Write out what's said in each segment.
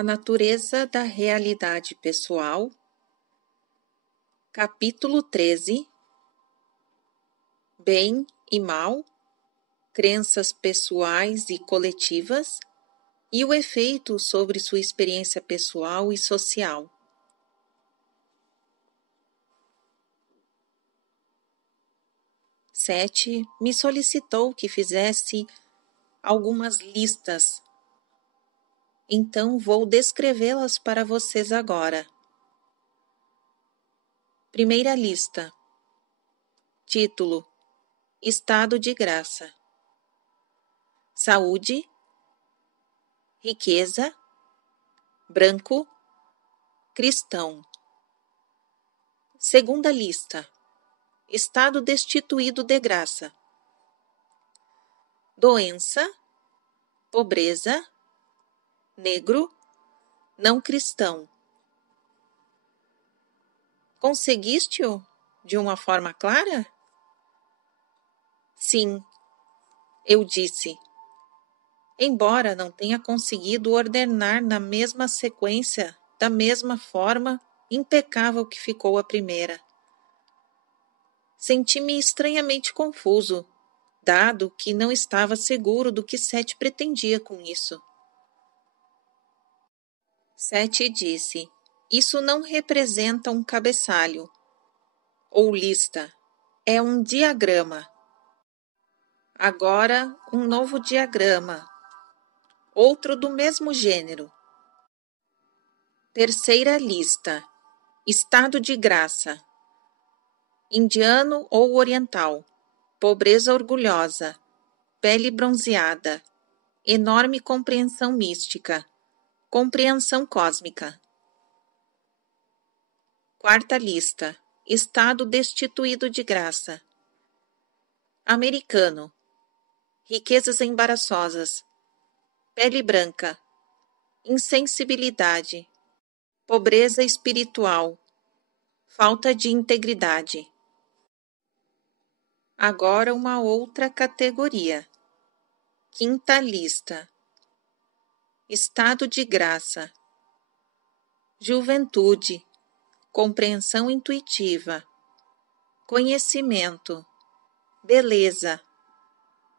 A natureza da realidade pessoal, capítulo 13, bem e mal, crenças pessoais e coletivas e o efeito sobre sua experiência pessoal e social. Sete me solicitou que fizesse algumas listas. Então vou descrevê-las para vocês agora. Primeira lista. Título: Estado de graça. Saúde, riqueza, branco, cristão. Segunda lista. Estado destituído de graça. Doença, pobreza, negro, não cristão. Conseguiste-o de uma forma clara? Sim, eu disse. Embora não tenha conseguido ordenar na mesma sequência, da mesma forma impecável que ficou a primeira. Senti-me estranhamente confuso, dado que não estava seguro do que Sete pretendia com isso. Sete disse: Isso não representa um cabeçalho ou lista, é um diagrama. Agora, um novo diagrama, outro do mesmo gênero. Terceira lista: estado de graça. Indiano ou oriental, pobreza orgulhosa, pele bronzeada, enorme compreensão mística, compreensão cósmica. Quarta lista: estado destituído de graça. Americano, riquezas embaraçosas, pele branca, insensibilidade, pobreza espiritual, falta de integridade. Agora uma outra categoria. Quinta lista. Estado de graça. Juventude, compreensão intuitiva, conhecimento, beleza,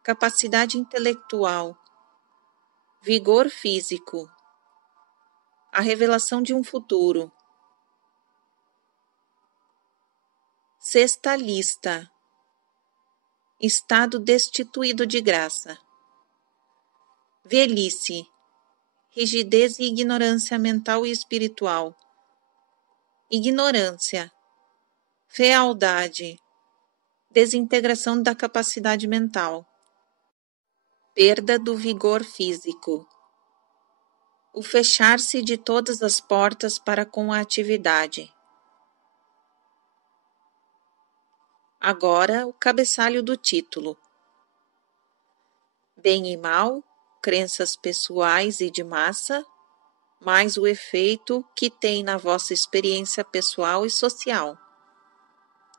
capacidade intelectual, vigor físico, a revelação de um futuro. Sexta lista. Estado destituído de graça. Velhice, rigidez e ignorância mental e espiritual. Ignorância, fealdade, desintegração da capacidade mental. Perda do vigor físico. O fechar-se de todas as portas para com a atividade. Agora, o cabeçalho do título. Bem e mal, crenças pessoais e de massa, mais o efeito que tem na vossa experiência pessoal e social.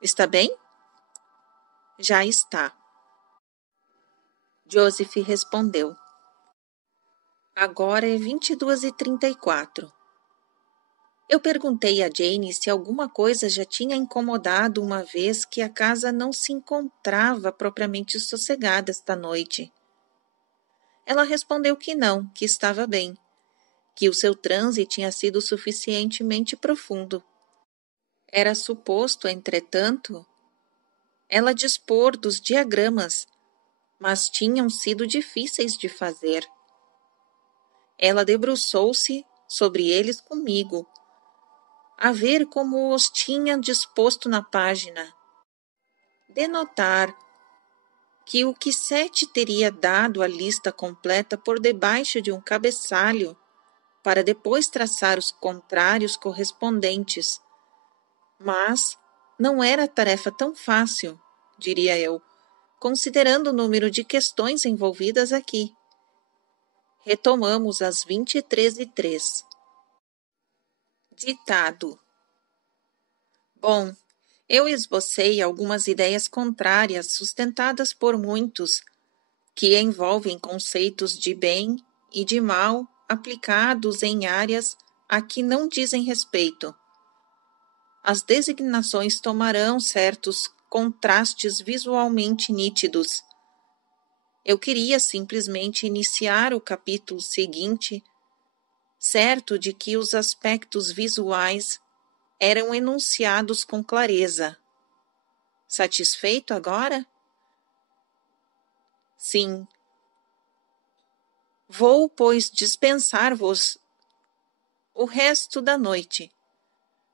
Está bem? Já está. Joseph respondeu. Agora é 22h34. Eu perguntei a Jane se alguma coisa já tinha incomodado uma vez que a casa não se encontrava propriamente sossegada esta noite. Ela respondeu que não, que estava bem, que o seu transe tinha sido suficientemente profundo. Era suposto, entretanto, ela dispor dos diagramas, mas tinham sido difíceis de fazer. Ela debruçou-se sobre eles comigo, a ver como os tinha disposto na página. De notar que o que Sete teria dado a lista completa por debaixo de um cabeçalho, para depois traçar os contrários correspondentes. Mas não era tarefa tão fácil, diria eu, considerando o número de questões envolvidas aqui. Retomamos às 23h03. Ditado. Bom, eu esbocei algumas ideias contrárias sustentadas por muitos, que envolvem conceitos de bem e de mal aplicados em áreas a que não dizem respeito. As designações tomarão certos contrastes visualmente nítidos. Eu queria simplesmente iniciar o capítulo seguinte, certo de que os aspectos visuais eram enunciados com clareza. Satisfeito agora? Sim. Vou, pois, dispensar-vos o resto da noite,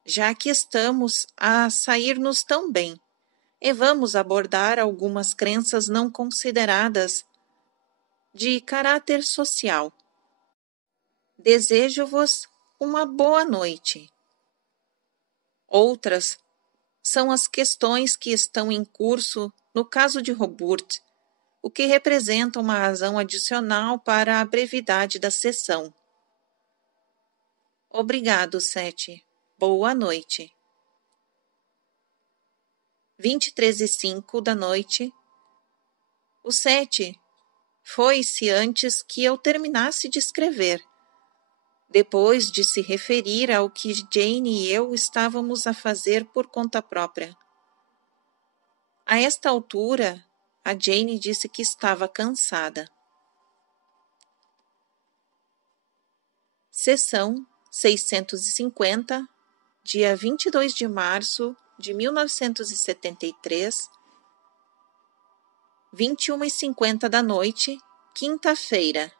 já que estamos a sair-nos tão bem, e vamos abordar algumas crenças não consideradas de caráter social. Desejo-vos uma boa noite. Outras são as questões que estão em curso no caso de Roburt, o que representa uma razão adicional para a brevidade da sessão. Obrigado, Sete. Boa noite. 23h05 da noite. O Sete foi-se antes que eu terminasse de escrever, depois de se referir ao que Jane e eu estávamos a fazer por conta própria. A esta altura, a Jane disse que estava cansada. Sessão 650, dia 22 de março de 1973, 21h50 da noite, quinta-feira.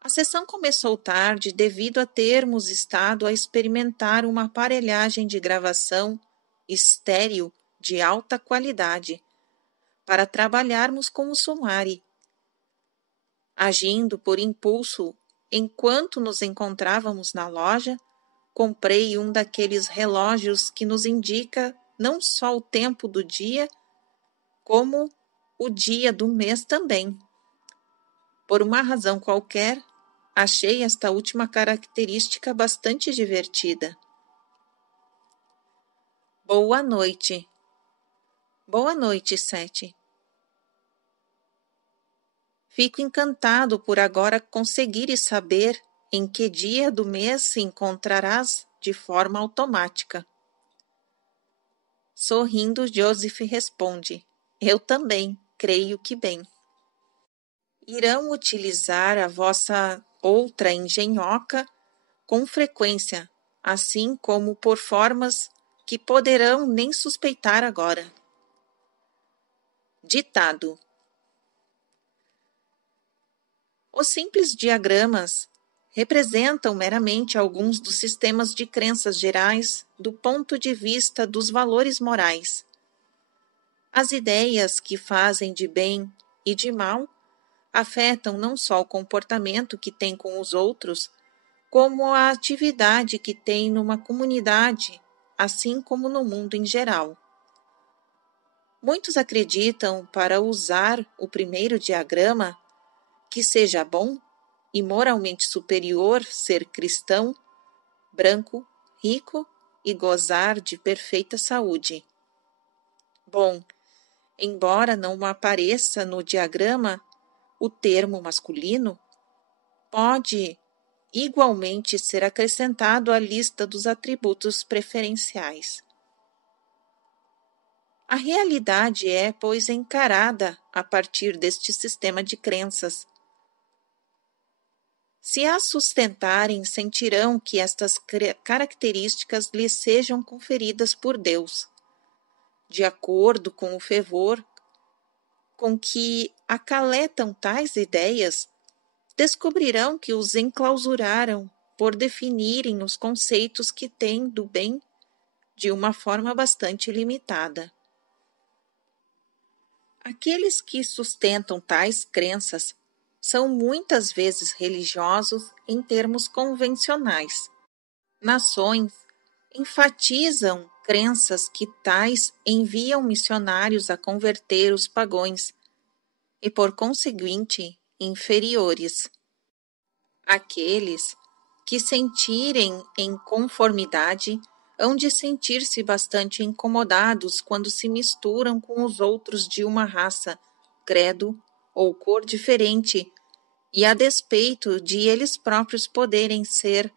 A sessão começou tarde devido a termos estado a experimentar uma aparelhagem de gravação estéril de alta qualidade para trabalharmos com o Sumari. Agindo por impulso, enquanto nos encontrávamos na loja, comprei um daqueles relógios que nos indica não só o tempo do dia, como o dia do mês também. Por uma razão qualquer, achei esta última característica bastante divertida. Boa noite. Boa noite, Sete. Fico encantado por agora conseguires saber em que dia do mês se encontrarás de forma automática. Sorrindo, Joseph responde: Eu também, creio que bem. Irão utilizar a vossa outra engenhoca com frequência, assim como por formas que poderão nem suspeitar agora. Ditado. Os simples diagramas representam meramente alguns dos sistemas de crenças gerais do ponto de vista dos valores morais. As ideias que fazem de bem e de mal afetam não só o comportamento que tem com os outros, como a atividade que tem numa comunidade, assim como no mundo em geral. Muitos acreditam, para usar o primeiro diagrama, que seja bom e moralmente superior ser cristão, branco, rico e gozar de perfeita saúde. Bom, embora não apareça no diagrama o termo masculino, pode igualmente ser acrescentado à lista dos atributos preferenciais. A realidade é, pois, encarada a partir deste sistema de crenças. Se as sustentarem, sentirão que estas características lhes sejam conferidas por Deus, de acordo com o fervor com que acaletam tais ideias, descobrirão que os enclausuraram por definirem os conceitos que têm do bem de uma forma bastante limitada. Aqueles que sustentam tais crenças são muitas vezes religiosos em termos convencionais. Nações enfatizam crenças que tais enviam missionários a converter os pagãos e, por conseguinte, inferiores. Aqueles que sentirem em conformidade hão de sentir-se bastante incomodados quando se misturam com os outros de uma raça, credo ou cor diferente E a despeito de eles próprios poderem ser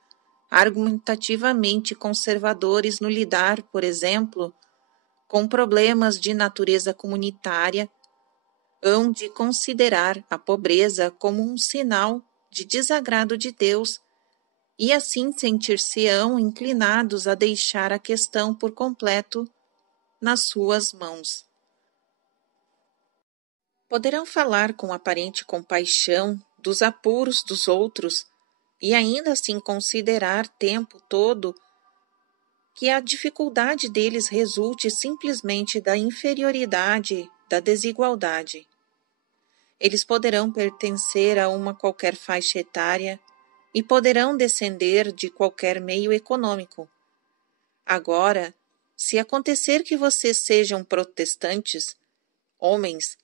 argumentativamente conservadores no lidar, por exemplo, com problemas de natureza comunitária, hão de considerar a pobreza como um sinal de desagrado de Deus e assim sentir-se-ão inclinados a deixar a questão por completo nas suas mãos. Poderão falar com aparente compaixão dos apuros dos outros e ainda assim considerar tempo todo que a dificuldade deles resulte simplesmente da inferioridade, da desigualdade. Eles poderão pertencer a uma qualquer faixa etária e poderão descender de qualquer meio econômico. Agora, se acontecer que vocês sejam protestantes, homens,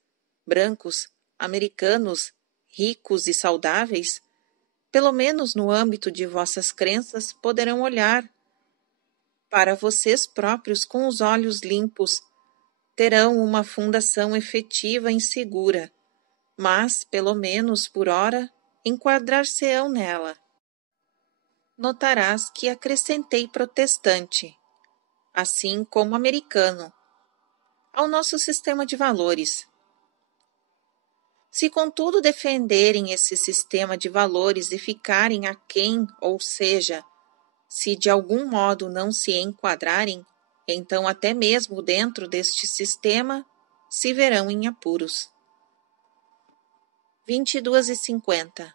brancos, americanos, ricos e saudáveis, pelo menos no âmbito de vossas crenças, poderão olhar para vocês próprios com os olhos limpos, terão uma fundação efetiva e segura, mas, pelo menos por ora, enquadrar-se-ão nela. Notarás que acrescentei protestante, assim como americano, ao nosso sistema de valores. Se, contudo, defenderem esse sistema de valores e ficarem aquém, ou seja, se de algum modo não se enquadrarem, então até mesmo dentro deste sistema se verão em apuros. 22:50.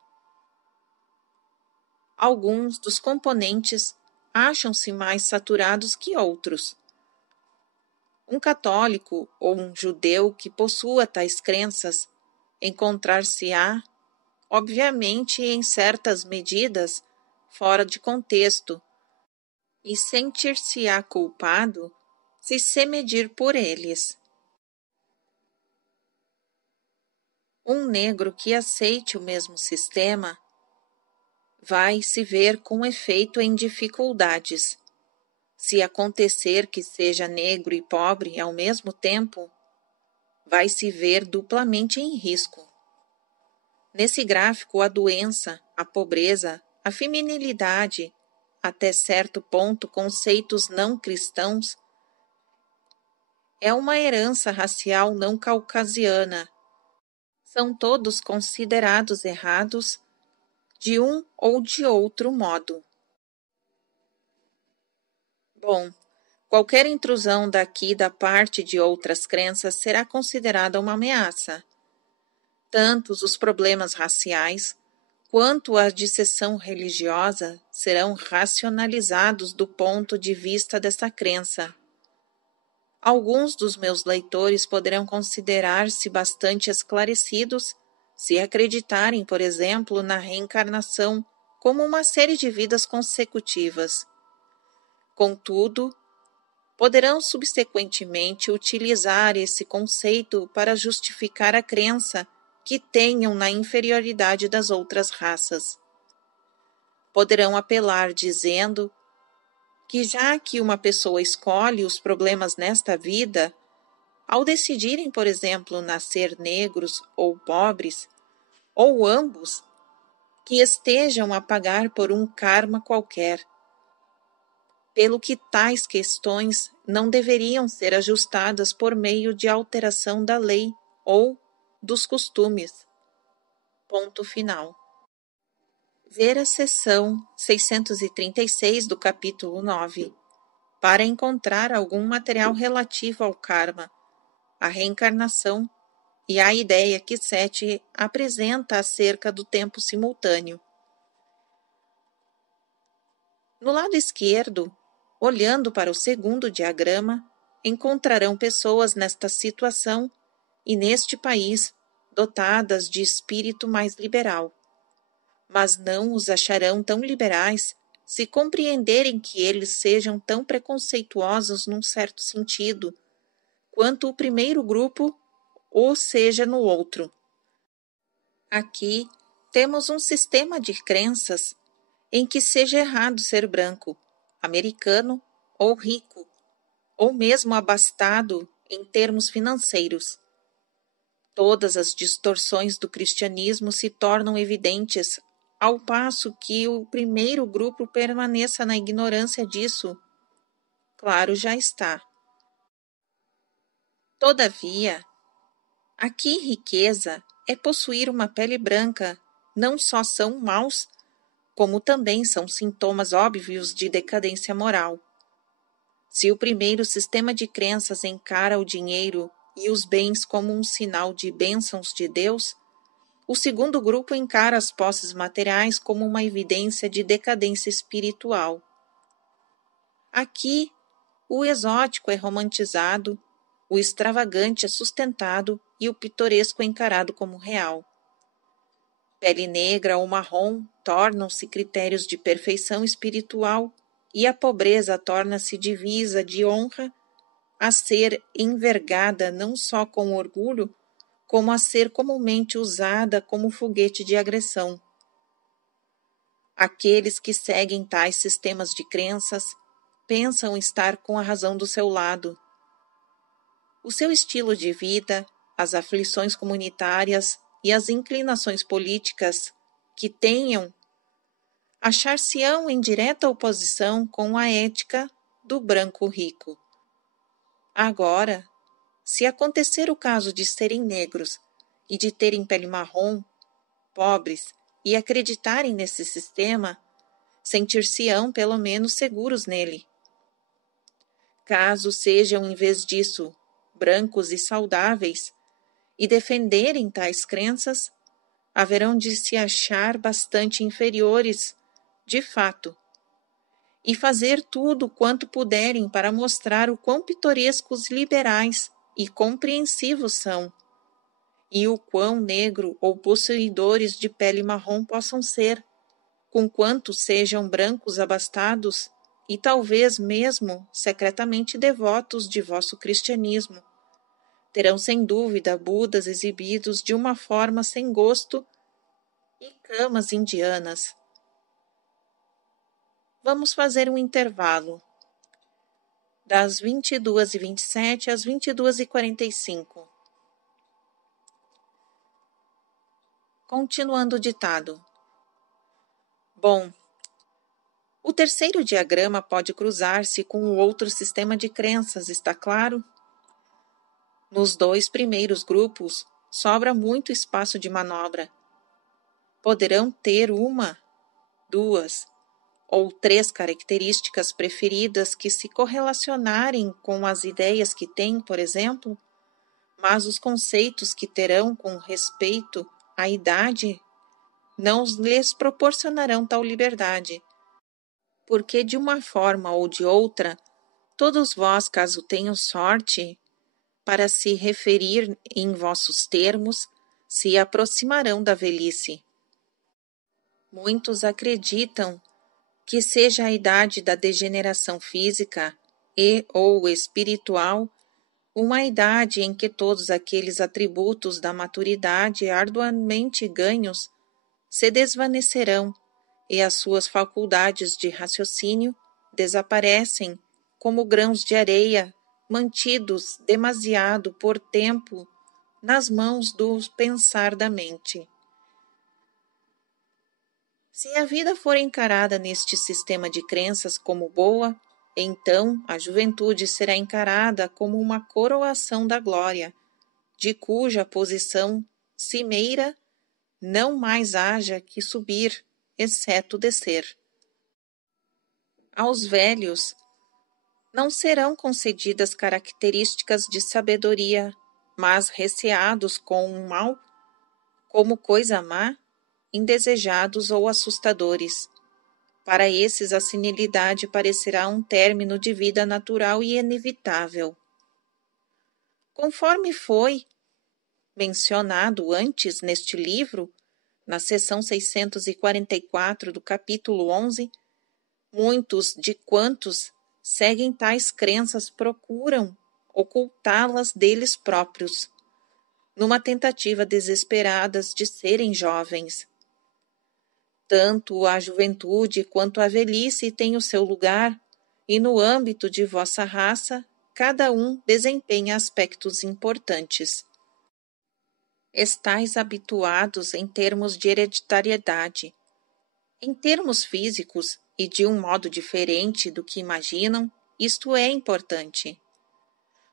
Alguns dos componentes acham-se mais saturados que outros. Um católico ou um judeu que possua tais crenças encontrar-se-á, obviamente, em certas medidas, fora de contexto, e sentir-se-á culpado se medir por eles. Um negro que aceite o mesmo sistema vai se ver com efeito em dificuldades. Se acontecer que seja negro e pobre ao mesmo tempo, vai se ver duplamente em risco. Nesse gráfico, a doença, a pobreza, a feminilidade, até certo ponto conceitos não cristãos, é uma herança racial não caucasiana. São todos considerados errados de um ou de outro modo. Bom, qualquer intrusão daqui da parte de outras crenças será considerada uma ameaça. Tanto os problemas raciais quanto a disseção religiosa serão racionalizados do ponto de vista dessa crença. Alguns dos meus leitores poderão considerar-se bastante esclarecidos se acreditarem, por exemplo, na reencarnação como uma série de vidas consecutivas. Contudo, poderão subsequentemente utilizar esse conceito para justificar a crença que tenham na inferioridade das outras raças. Poderão apelar dizendo que já que uma pessoa escolhe os problemas nesta vida, ao decidirem, por exemplo, nascer negros ou pobres, ou ambos, que estejam a pagar por um karma qualquer, pelo que tais questões não deveriam ser ajustadas por meio de alteração da lei ou dos costumes. Ponto final. Ver a seção 636 do capítulo 9, para encontrar algum material relativo ao karma, à reencarnação e à ideia que Sete apresenta acerca do tempo simultâneo. No lado esquerdo, olhando para o segundo diagrama, encontrarão pessoas nesta situação e neste país dotadas de espírito mais liberal. Mas não os acharão tão liberais se compreenderem que eles sejam tão preconceituosos num certo sentido, quanto o primeiro grupo ou seja no outro. Aqui temos um sistema de crenças em que seja errado ser branco, americano ou rico, ou mesmo abastado em termos financeiros. Todas as distorções do cristianismo se tornam evidentes, ao passo que o primeiro grupo permaneça na ignorância disso. Claro, já está. Todavia, aqui riqueza é possuir uma pele branca, não só são maus, como também são sintomas óbvios de decadência moral. Se o primeiro sistema de crenças encara o dinheiro e os bens como um sinal de bênçãos de Deus, o segundo grupo encara as posses materiais como uma evidência de decadência espiritual. Aqui, o exótico é romantizado, o extravagante é sustentado e o pitoresco é encarado como real. Pele negra ou marrom tornam-se critérios de perfeição espiritual e a pobreza torna-se divisa de honra a ser envergada não só com orgulho, como a ser comumente usada como foguete de agressão. Aqueles que seguem tais sistemas de crenças pensam estar com a razão do seu lado. O seu estilo de vida, as aflições comunitárias e as inclinações políticas que tenham achar-se-ão em direta oposição com a ética do branco rico. Agora, se acontecer o caso de serem negros e de terem pele marrom, pobres, e acreditarem nesse sistema, sentir-se-ão pelo menos seguros nele. Caso sejam, em vez disso, brancos e saudáveis, e defenderem tais crenças, haverão de se achar bastante inferiores, de fato, e fazer tudo quanto puderem para mostrar o quão pitorescos, liberais e compreensivos são, e o quão negro ou possuidores de pele marrom possam ser, conquanto sejam brancos abastados e talvez mesmo secretamente devotos de vosso cristianismo. Terão sem dúvida Budas exibidos de uma forma sem gosto e camas indianas. Vamos fazer um intervalo das 22h27 às 22h45. Continuando o ditado. Bom, o terceiro diagrama pode cruzar-se com o outro sistema de crenças, está claro? Nos dois primeiros grupos, sobra muito espaço de manobra. Poderão ter uma, duas ou três características preferidas que se correlacionarem com as ideias que têm, por exemplo, mas os conceitos que terão com respeito à idade não lhes proporcionarão tal liberdade, porque de uma forma ou de outra, todos vós, caso tenham sorte, para se referir em vossos termos, se aproximarão da velhice. Muitos acreditam que seja a idade da degeneração física e ou espiritual, uma idade em que todos aqueles atributos da maturidade arduamente ganhos se desvanecerão e as suas faculdades de raciocínio desaparecem como grãos de areia mantidos demasiado por tempo nas mãos do pensar da mente. Se a vida for encarada neste sistema de crenças como boa, então a juventude será encarada como uma coroação da glória, de cuja posição cimeira não mais haja que subir, exceto descer. Aos velhos não serão concedidas características de sabedoria, mas receados com o mal como coisa má, indesejados ou assustadores. Para esses, a senilidade parecerá um término de vida natural e inevitável. Conforme foi mencionado antes neste livro, na seção 644 do capítulo 11, muitos de quantos seguem tais crenças procuram ocultá-las deles próprios, numa tentativa desesperada de serem jovens. Tanto a juventude quanto a velhice têm o seu lugar, e no âmbito de vossa raça, cada um desempenha aspectos importantes. Estais habituados em termos de hereditariedade. Em termos físicos, e de um modo diferente do que imaginam, isto é importante.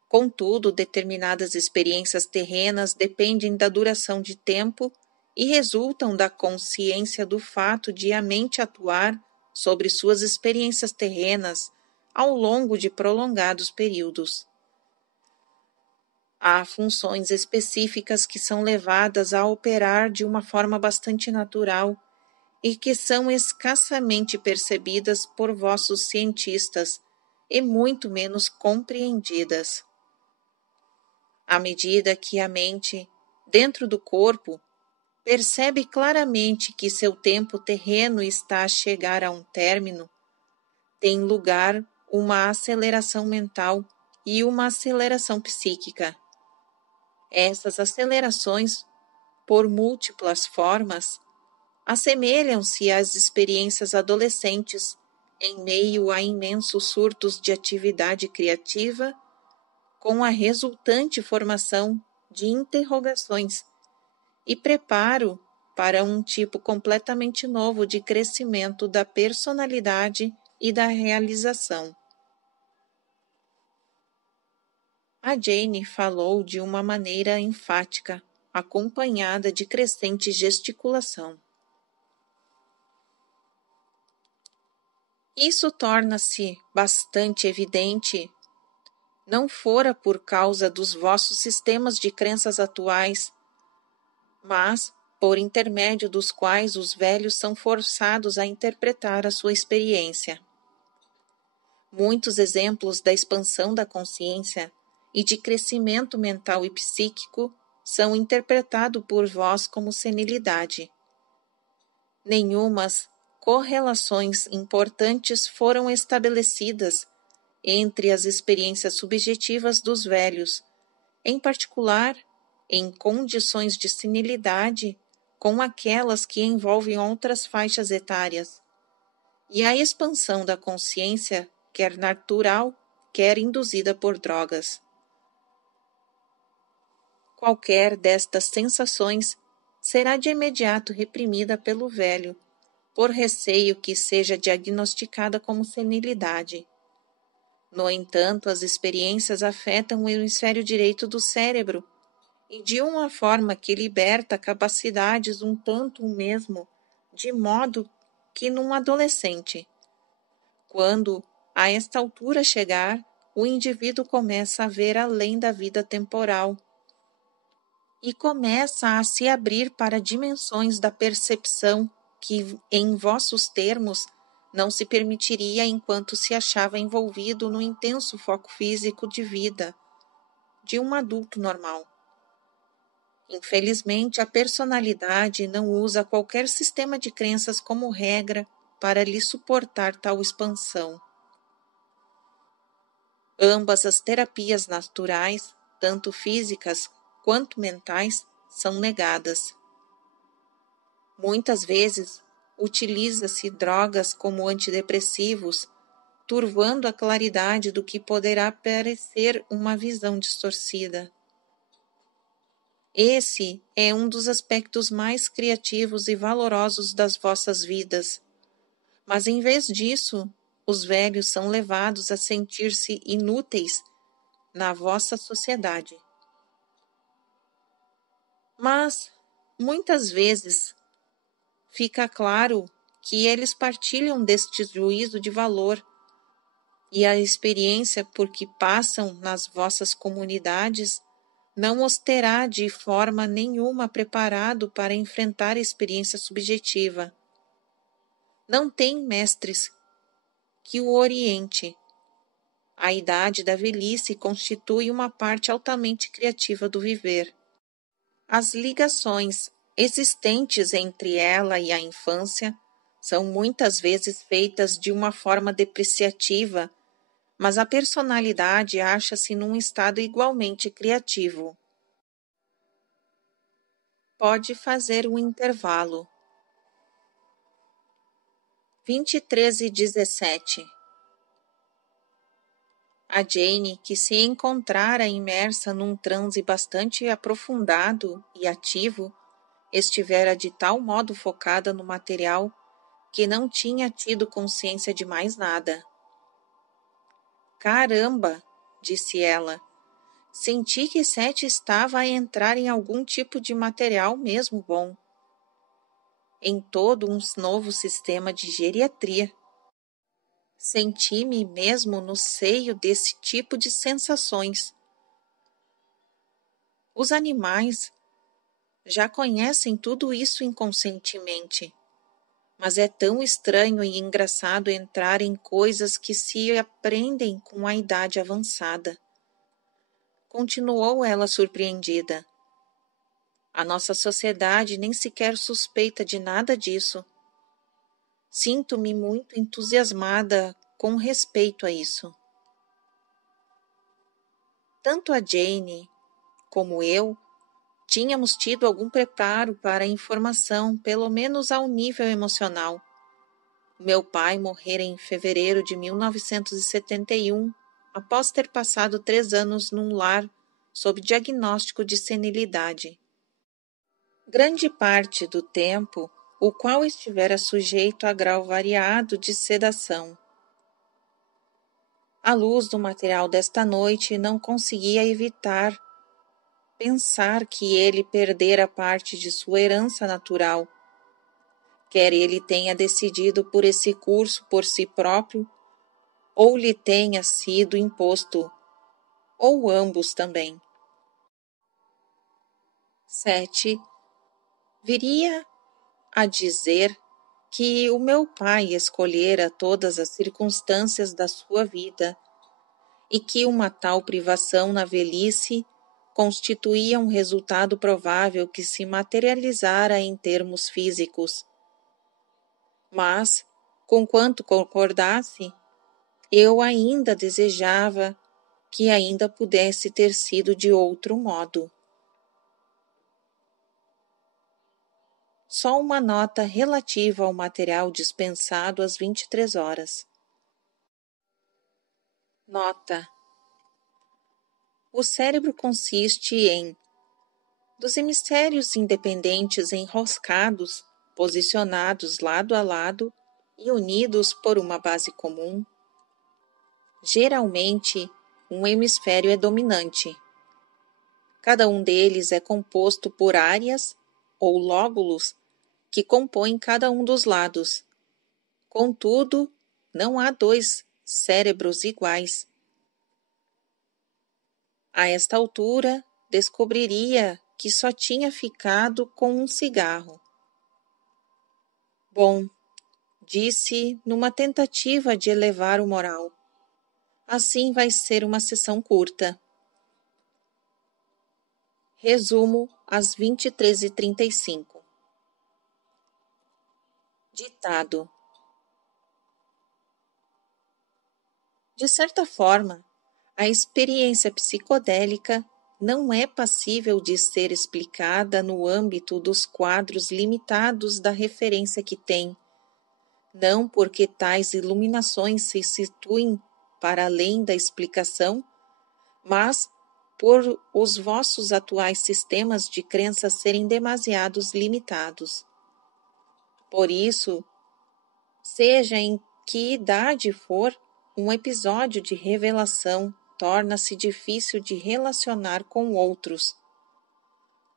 Contudo, determinadas experiências terrenas dependem da duração de tempo e resultam da consciência do fato de a mente atuar sobre suas experiências terrenas ao longo de prolongados períodos. Há funções específicas que são levadas a operar de uma forma bastante natural e que são escassamente percebidas por vossos cientistas e muito menos compreendidas. À medida que a mente, dentro do corpo, percebe claramente que seu tempo terreno está a chegar a um término, tem lugar uma aceleração mental e uma aceleração psíquica. Essas acelerações, por múltiplas formas, assemelham-se às experiências adolescentes em meio a imensos surtos de atividade criativa, com a resultante formação de interrogações e preparo para um tipo completamente novo de crescimento da personalidade e da realização. A Jane falou de uma maneira enfática, acompanhada de crescente gesticulação. Isso torna-se bastante evidente, não fora por causa dos vossos sistemas de crenças atuais, mas por intermédio dos quais os velhos são forçados a interpretar a sua experiência. Muitos exemplos da expansão da consciência e de crescimento mental e psíquico são interpretados por vós como senilidade. Nenhumas correlações importantes foram estabelecidas entre as experiências subjetivas dos velhos, em particular em condições de senilidade, com aquelas que envolvem outras faixas etárias, e a expansão da consciência, quer natural, quer induzida por drogas. Qualquer destas sensações será de imediato reprimida pelo velho, por receio que seja diagnosticada como senilidade. No entanto, as experiências afetam o hemisfério direito do cérebro, e de uma forma que liberta capacidades um tanto o mesmo, de modo que num adolescente. Quando a esta altura chegar, o indivíduo começa a ver além da vida temporal e começa a se abrir para dimensões da percepção que, em vossos termos, não se permitiria enquanto se achava envolvido no intenso foco físico de vida de um adulto normal. Infelizmente, a personalidade não usa qualquer sistema de crenças como regra para lhe suportar tal expansão. Ambas as terapias naturais, tanto físicas quanto mentais, são negadas. Muitas vezes, utiliza-se drogas como antidepressivos, turvando a claridade do que poderá parecer uma visão distorcida. Esse é um dos aspectos mais criativos e valorosos das vossas vidas. Mas, em vez disso, os velhos são levados a sentir-se inúteis na vossa sociedade. Mas, muitas vezes, fica claro que eles partilham deste juízo de valor e a experiência por que passam nas vossas comunidades não os terá de forma nenhuma preparado para enfrentar a experiência subjetiva. Não tem mestres que o oriente. A idade da velhice constitui uma parte altamente criativa do viver. As ligações existentes entre ela e a infância são muitas vezes feitas de uma forma depreciativa, mas a personalidade acha-se num estado igualmente criativo. Pode fazer um intervalo. 23:17. A Jane, que se encontrara imersa num transe bastante aprofundado e ativo, estivera de tal modo focada no material que não tinha tido consciência de mais nada. Caramba! Disse ela. Senti que Seth estava a entrar em algum tipo de material mesmo bom. Em todo um novo sistema de geriatria. Senti-me mesmo no seio desse tipo de sensações. Os animais já conhecem tudo isso inconscientemente, mas é tão estranho e engraçado entrar em coisas que se aprendem com a idade avançada. Continuou ela surpreendida. A nossa sociedade nem sequer suspeita de nada disso. Sinto-me muito entusiasmada com respeito a isso. Tanto a Jane como eu tínhamos tido algum preparo para a informação, pelo menos ao nível emocional. Meu pai morrera em fevereiro de 1971, após ter passado 3 anos num lar sob diagnóstico de senilidade. Grande parte do tempo, o qual estivera sujeito a grau variado de sedação. A luz do material desta noite não conseguia evitar pensar que ele perdera parte de sua herança natural, quer ele tenha decidido por esse curso por si próprio, ou lhe tenha sido imposto, ou ambos também. 7. Viria a dizer que o meu pai escolhera todas as circunstâncias da sua vida e que uma tal privação na velhice constituía um resultado provável que se materializara em termos físicos. Mas, conquanto concordasse, eu ainda desejava que ainda pudesse ter sido de outro modo. Só uma nota relativa ao material dispensado às 23 horas. Nota: o cérebro consiste em dos hemisférios independentes enroscados, posicionados lado a lado e unidos por uma base comum. Geralmente, um hemisfério é dominante. Cada um deles é composto por áreas ou lóbulos que compõem cada um dos lados. Contudo, não há 2 cérebros iguais. A esta altura, descobriria que só tinha ficado com um cigarro. Bom, disse numa tentativa de elevar o moral. Assim vai ser uma sessão curta. Resumo às 23h35. Ditado. De certa forma, a experiência psicodélica não é passível de ser explicada no âmbito dos quadros limitados da referência que tem, não porque tais iluminações se situem para além da explicação, mas por os vossos atuais sistemas de crença serem demasiados limitados. Por isso, seja em que idade for, um episódio de revelação torna-se difícil de relacionar com outros.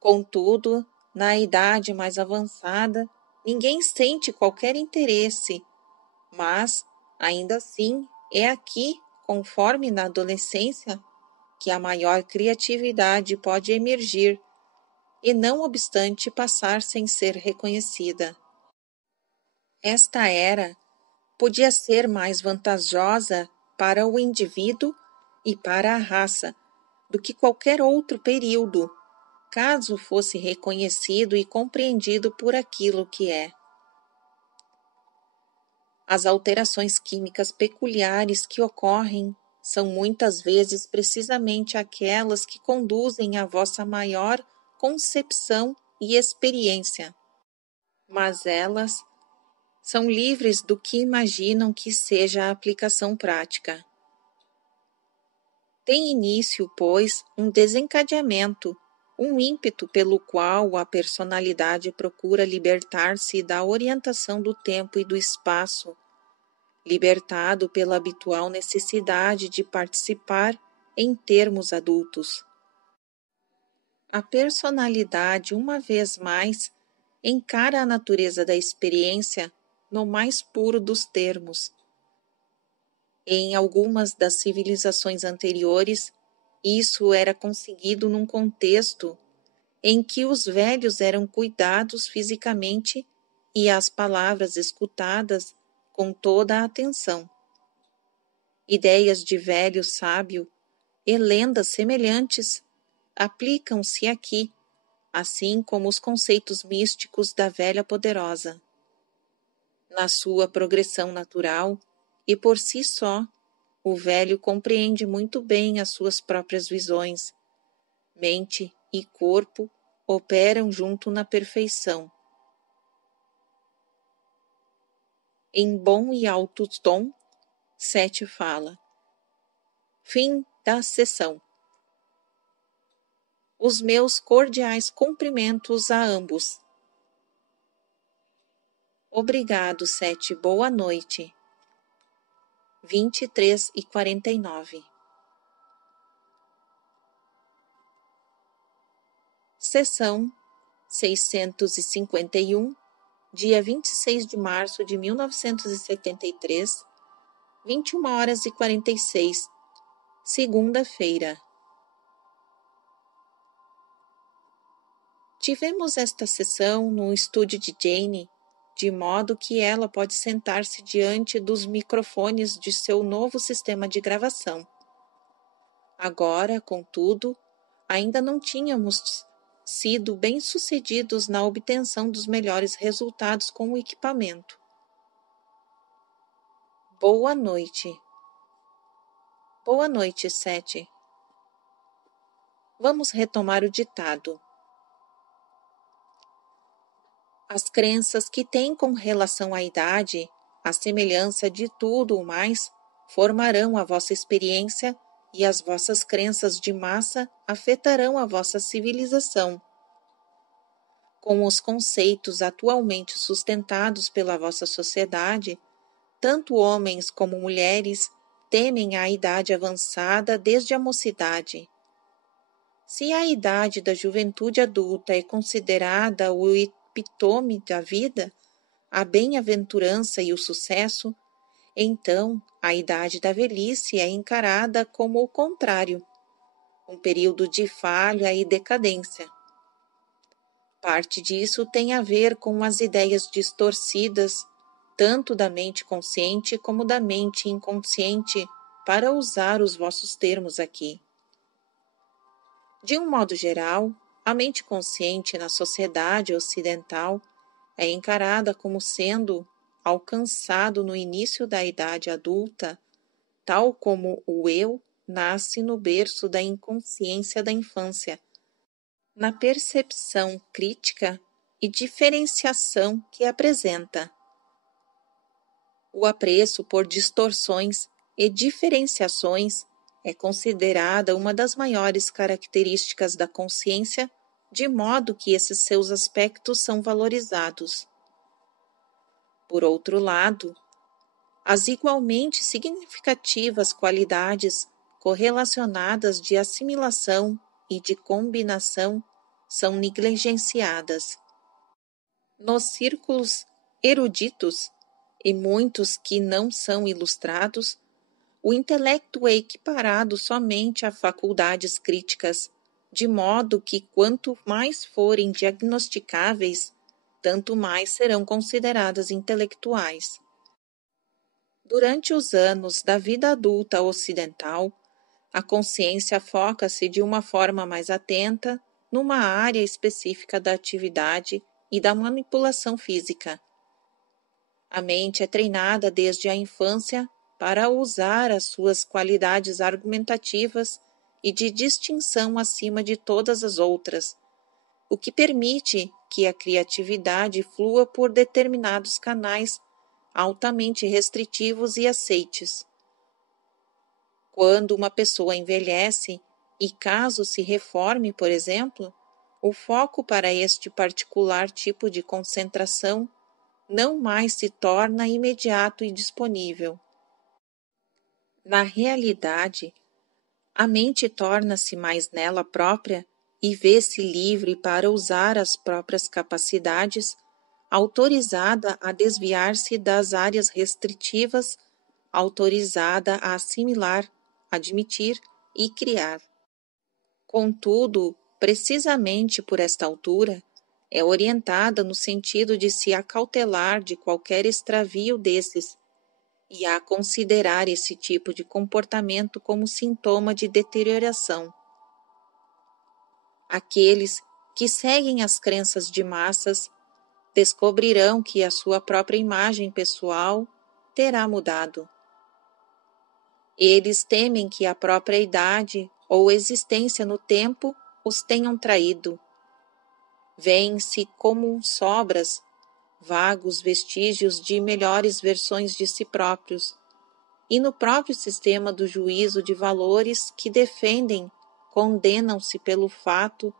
Contudo, na idade mais avançada, ninguém sente qualquer interesse, mas, ainda assim, é aqui, conforme na adolescência, que a maior criatividade pode emergir e, não obstante, passar sem ser reconhecida. Esta era podia ser mais vantajosa para o indivíduo e para a raça do que qualquer outro período, caso fosse reconhecido e compreendido por aquilo que é. As alterações químicas peculiares que ocorrem são muitas vezes precisamente aquelas que conduzem à vossa maior concepção e experiência, mas elas são livres do que imaginam que seja a aplicação prática. Tem início, pois, um desencadeamento, um ímpeto pelo qual a personalidade procura libertar-se da orientação do tempo e do espaço, libertado pela habitual necessidade de participar em termos adultos. A personalidade, uma vez mais, encara a natureza da experiência no mais puro dos termos. Em algumas das civilizações anteriores, isso era conseguido num contexto em que os velhos eram cuidados fisicamente e as palavras escutadas com toda a atenção. Ideias de velho sábio e lendas semelhantes aplicam-se aqui, assim como os conceitos místicos da velha poderosa. Na sua progressão natural e por si só, o velho compreende muito bem as suas próprias visões. Mente e corpo operam junto na perfeição. Em bom e alto tom, Sete fala. Fim da sessão. Os meus cordiais cumprimentos a ambos. Obrigado, Sete. Boa noite. 23h49. Sessão 651, dia 26 de março de 1973, 21h46, segunda-feira. Tivemos esta sessão no estúdio de Jane, de modo que ela pode sentar-se diante dos microfones de seu novo sistema de gravação. Agora, contudo, ainda não tínhamos sido bem-sucedidos na obtenção dos melhores resultados com o equipamento. Boa noite. Boa noite, Sete. Vamos retomar o ditado. As crenças que têm com relação à idade, a semelhança de tudo o mais, formarão a vossa experiência e as vossas crenças de massa afetarão a vossa civilização. Com os conceitos atualmente sustentados pela vossa sociedade, tanto homens como mulheres temem a idade avançada desde a mocidade. Se a idade da juventude adulta é considerada o epítome da vida, a bem-aventurança e o sucesso, então a idade da velhice é encarada como o contrário, um período de falha e decadência. Parte disso tem a ver com as ideias distorcidas, tanto da mente consciente como da mente inconsciente, para usar os vossos termos aqui. De um modo geral, a mente consciente na sociedade ocidental é encarada como sendo alcançado no início da idade adulta, tal como o eu nasce no berço da inconsciência da infância, na percepção crítica e diferenciação que apresenta. O apreço por distorções e diferenciações é considerada uma das maiores características da consciência, de modo que esses seus aspectos são valorizados. Por outro lado, as igualmente significativas qualidades correlacionadas de assimilação e de combinação são negligenciadas. Nos círculos eruditos, e muitos que não são ilustrados, o intelecto é equiparado somente a faculdades críticas, de modo que quanto mais forem diagnosticáveis, tanto mais serão consideradas intelectuais. Durante os anos da vida adulta ocidental, a consciência foca-se de uma forma mais atenta numa área específica da atividade e da manipulação física. A mente é treinada desde a infância para usar as suas qualidades argumentativas e de distinção acima de todas as outras, o que permite que a criatividade flua por determinados canais altamente restritivos e aceites. Quando uma pessoa envelhece e caso se reforme, por exemplo, o foco para este particular tipo de concentração não mais se torna imediato e disponível. Na realidade, a mente torna-se mais nela própria e vê-se livre para usar as próprias capacidades, autorizada a desviar-se das áreas restritivas, autorizada a assimilar, admitir e criar. Contudo, precisamente por esta altura, é orientada no sentido de se acautelar de qualquer extravio desses e a considerar esse tipo de comportamento como sintoma de deterioração. Aqueles que seguem as crenças de massas descobrirão que a sua própria imagem pessoal terá mudado. Eles temem que a própria idade ou existência no tempo os tenham traído. Veem-se como sobras, vagos vestígios de melhores versões de si próprios, e no próprio sistema do juízo de valores que defendem, condenam-se pelo fato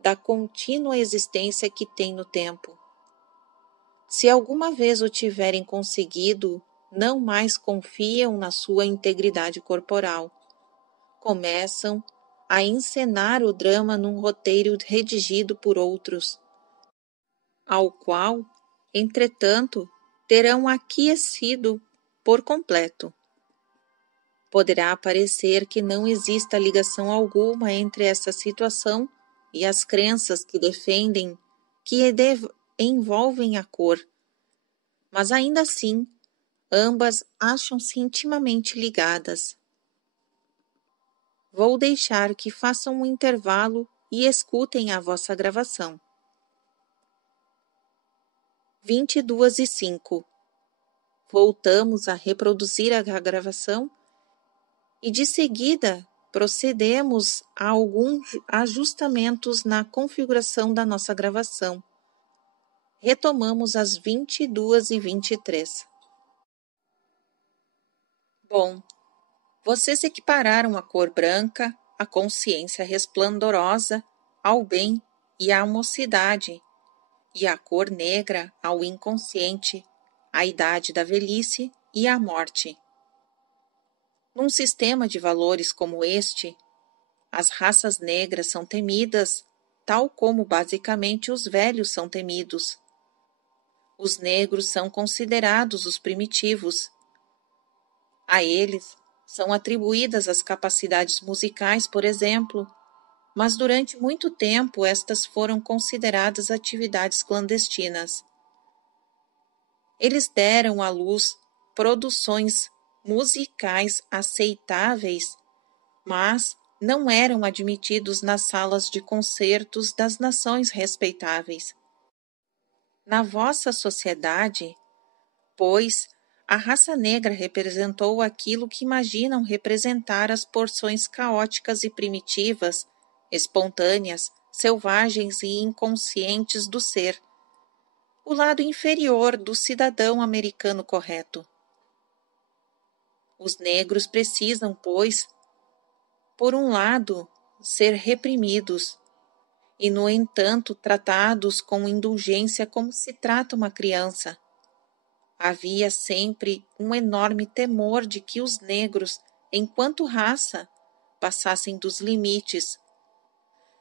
da contínua existência que têm no tempo. Se alguma vez o tiverem conseguido, não mais confiam na sua integridade corporal. Começam a encenar o drama num roteiro redigido por outros, ao qual, entretanto, terão aquecido por completo. Poderá parecer que não exista ligação alguma entre essa situação e as crenças que defendem que envolvem a cor, mas ainda assim, ambas acham-se intimamente ligadas. Vou deixar que façam um intervalo e escutem a vossa gravação. 22h05. Voltamos a reproduzir a gravação e de seguida procedemos a alguns ajustamentos na configuração da nossa gravação. Retomamos às 22h23. Bom, vocês equipararam a cor branca, a consciência resplendorosa, ao bem e à mocidade, e a cor negra ao inconsciente, à idade da velhice e à morte. Num sistema de valores como este, as raças negras são temidas, tal como basicamente os velhos são temidos. Os negros são considerados os primitivos. A eles são atribuídas as capacidades musicais, por exemplo, mas durante muito tempo estas foram consideradas atividades clandestinas. Eles deram à luz produções musicais aceitáveis, mas não eram admitidos nas salas de concertos das nações respeitáveis. Na vossa sociedade, pois, a raça negra representou aquilo que imaginam representar as porções caóticas e primitivas, espontâneas, selvagens e inconscientes do ser, o lado inferior do cidadão americano correto. Os negros precisam, pois, por um lado, ser reprimidos, e, no entanto, tratados com indulgência como se trata uma criança. Havia sempre um enorme temor de que os negros, enquanto raça, passassem dos limites.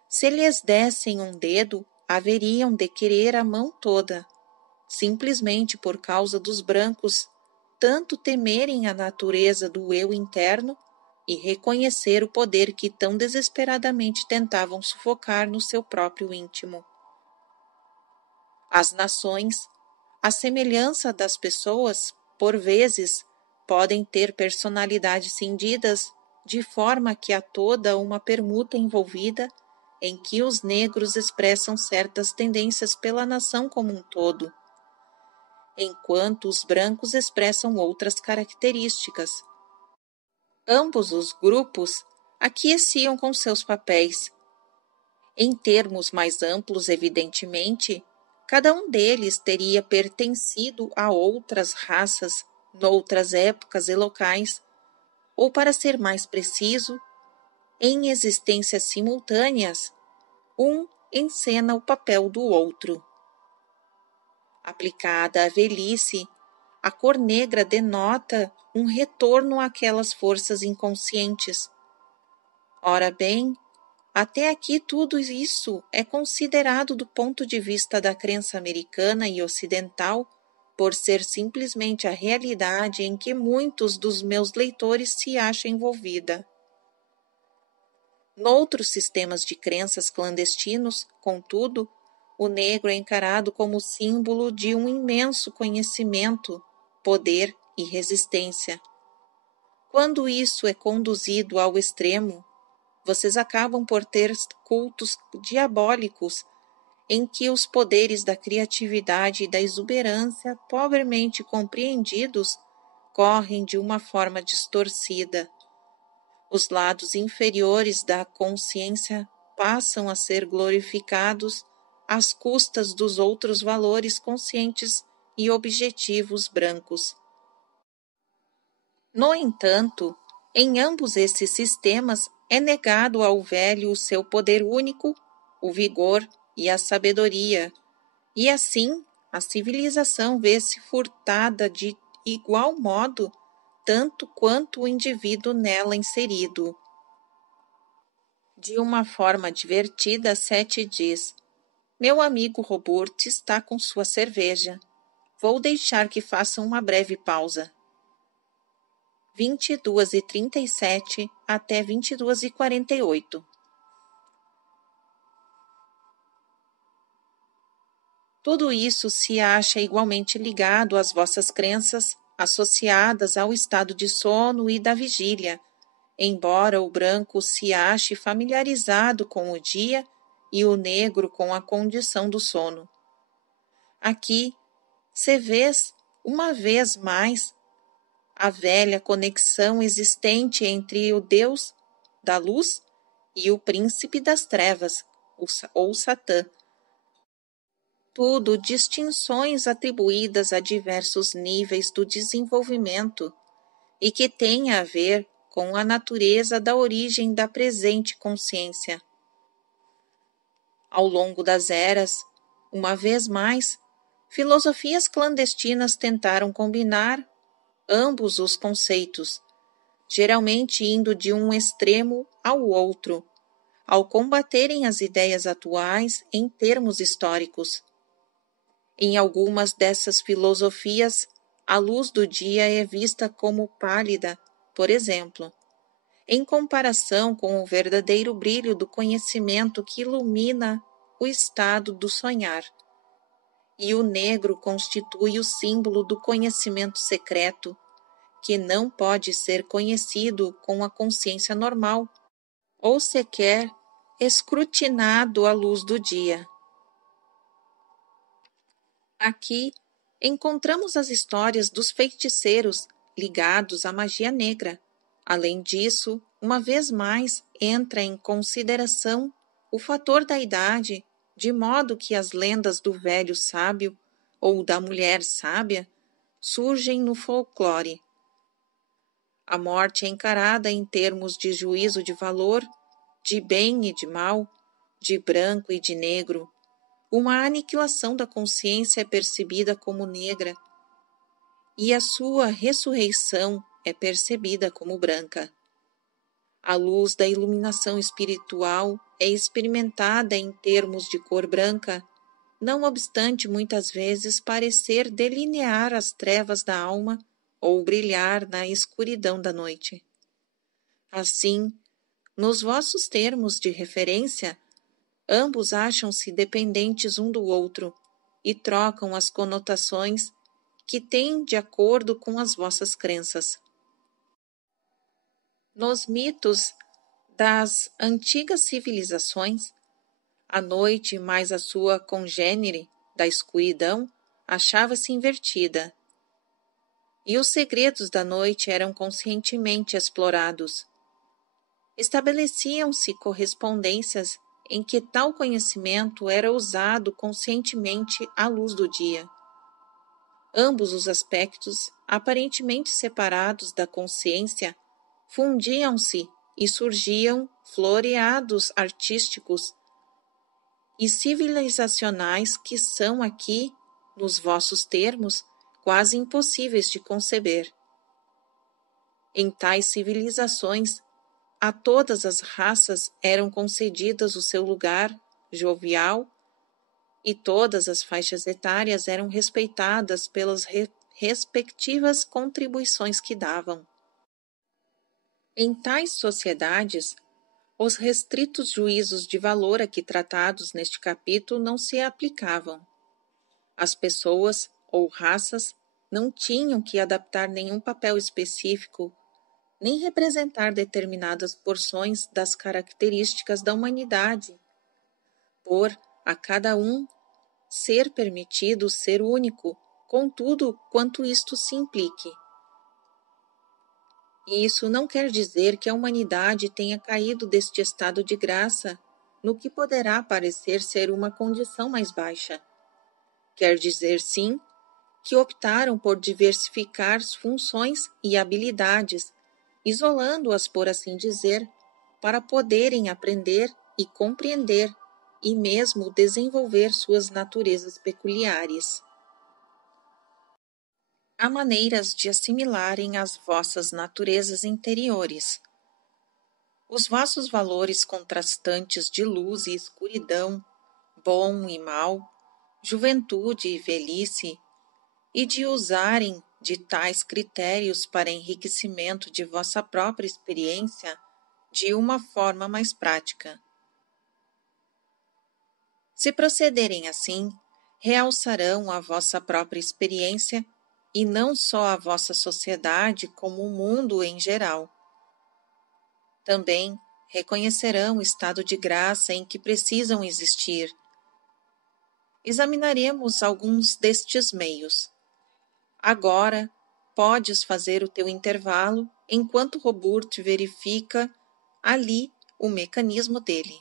Se lhes dessem um dedo, haveriam de querer a mão toda, simplesmente por causa dos brancos tanto temerem a natureza do eu interno e reconhecer o poder que tão desesperadamente tentavam sufocar no seu próprio íntimo. As nações, à semelhança das pessoas, por vezes, podem ter personalidades cindidas de forma que há toda uma permuta envolvida em que os negros expressam certas tendências pela nação como um todo, enquanto os brancos expressam outras características. Ambos os grupos aqueciam com seus papéis. Em termos mais amplos, evidentemente, cada um deles teria pertencido a outras raças, noutras épocas e locais, ou para ser mais preciso, em existências simultâneas, um encena o papel do outro. Aplicada à velhice, a cor negra denota um retorno àquelas forças inconscientes. Ora bem, até aqui tudo isso é considerado do ponto de vista da crença americana e ocidental, por ser simplesmente a realidade em que muitos dos meus leitores se acham envolvida. Noutros sistemas de crenças clandestinos, contudo, o negro é encarado como símbolo de um imenso conhecimento, poder e resistência. Quando isso é conduzido ao extremo, vocês acabam por ter cultos diabólicos em que os poderes da criatividade e da exuberância, pobremente compreendidos, correm de uma forma distorcida. Os lados inferiores da consciência passam a ser glorificados às custas dos outros valores conscientes e objetivos brancos. No entanto, em ambos esses sistemas é negado ao velho o seu poder único, o vigor e a sabedoria, e assim a civilização vê-se furtada de igual modo, tanto quanto o indivíduo nela inserido. De uma forma divertida, Sete diz: Meu amigo Robert está com sua cerveja. Vou deixar que faça uma breve pausa. 22h37 até 22h48. Tudo isso se acha igualmente ligado às vossas crenças associadas ao estado de sono e da vigília, embora o branco se ache familiarizado com o dia e o negro com a condição do sono. Aqui se vê, uma vez mais, a velha conexão existente entre o Deus da luz e o príncipe das trevas, ou Satã. Tudo distinções atribuídas a diversos níveis do desenvolvimento e que têm a ver com a natureza da origem da presente consciência. Ao longo das eras, uma vez mais, filosofias clandestinas tentaram combinar ambos os conceitos, geralmente indo de um extremo ao outro, ao combaterem as ideias atuais em termos históricos. Em algumas dessas filosofias, a luz do dia é vista como pálida, por exemplo, em comparação com o verdadeiro brilho do conhecimento que ilumina o estado do sonhar. E o negro constitui o símbolo do conhecimento secreto, que não pode ser conhecido com a consciência normal, ou sequer escrutinado à luz do dia. Aqui encontramos as histórias dos feiticeiros ligados à magia negra. Além disso, uma vez mais entra em consideração o fator da idade, de modo que as lendas do velho sábio ou da mulher sábia surgem no folclore. A morte é encarada em termos de juízo de valor, de bem e de mal, de branco e de negro. Uma aniquilação da consciência é percebida como negra e a sua ressurreição é percebida como branca. A luz da iluminação espiritual é experimentada em termos de cor branca, não obstante muitas vezes parecer delinear as trevas da alma ou brilhar na escuridão da noite. Assim, nos vossos termos de referência, ambos acham-se dependentes um do outro e trocam as conotações que têm de acordo com as vossas crenças. Nos mitos das antigas civilizações, a noite mais a sua congênere da escuridão achava-se invertida, e os segredos da noite eram conscientemente explorados. Estabeleciam-se correspondências em que tal conhecimento era usado conscientemente à luz do dia. Ambos os aspectos, aparentemente separados da consciência, fundiam-se e surgiam floreados artísticos e civilizacionais que são aqui, nos vossos termos, quase impossíveis de conceber. Em tais civilizações, a todas as raças eram concedidas o seu lugar jovial e todas as faixas etárias eram respeitadas pelas respectivas contribuições que davam. Em tais sociedades, os restritos juízos de valor aqui tratados neste capítulo não se aplicavam. As pessoas ou raças não tinham que adaptar nenhum papel específico, nem representar determinadas porções das características da humanidade, por a cada um ser permitido ser único, com tudo quanto isto se implique. E isso não quer dizer que a humanidade tenha caído deste estado de graça no que poderá parecer ser uma condição mais baixa. Quer dizer, sim, que optaram por diversificar funções e habilidades, isolando-as, por assim dizer, para poderem aprender e compreender e mesmo desenvolver suas naturezas peculiares. Há maneiras de assimilarem as vossas naturezas interiores. Os vossos valores contrastantes de luz e escuridão, bom e mal, juventude e velhice, e de usarem de tais critérios para enriquecimento de vossa própria experiência de uma forma mais prática. Se procederem assim, realçarão a vossa própria experiência e não só a vossa sociedade como o mundo em geral. Também reconhecerão o estado de graça em que precisam existir. Examinaremos alguns destes meios. Agora, podes fazer o teu intervalo enquanto Robert verifica ali o mecanismo dele.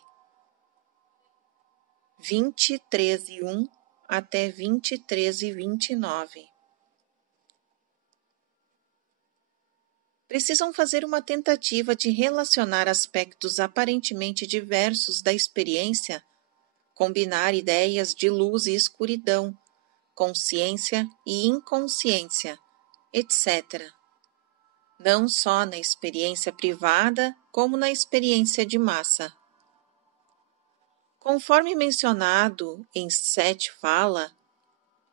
20:13:1 até 20:13:29. Precisam fazer uma tentativa de relacionar aspectos aparentemente diversos da experiência, combinar ideias de luz e escuridão, consciência e inconsciência, etc. Não só na experiência privada, como na experiência de massa. Conforme mencionado em Sete Fala,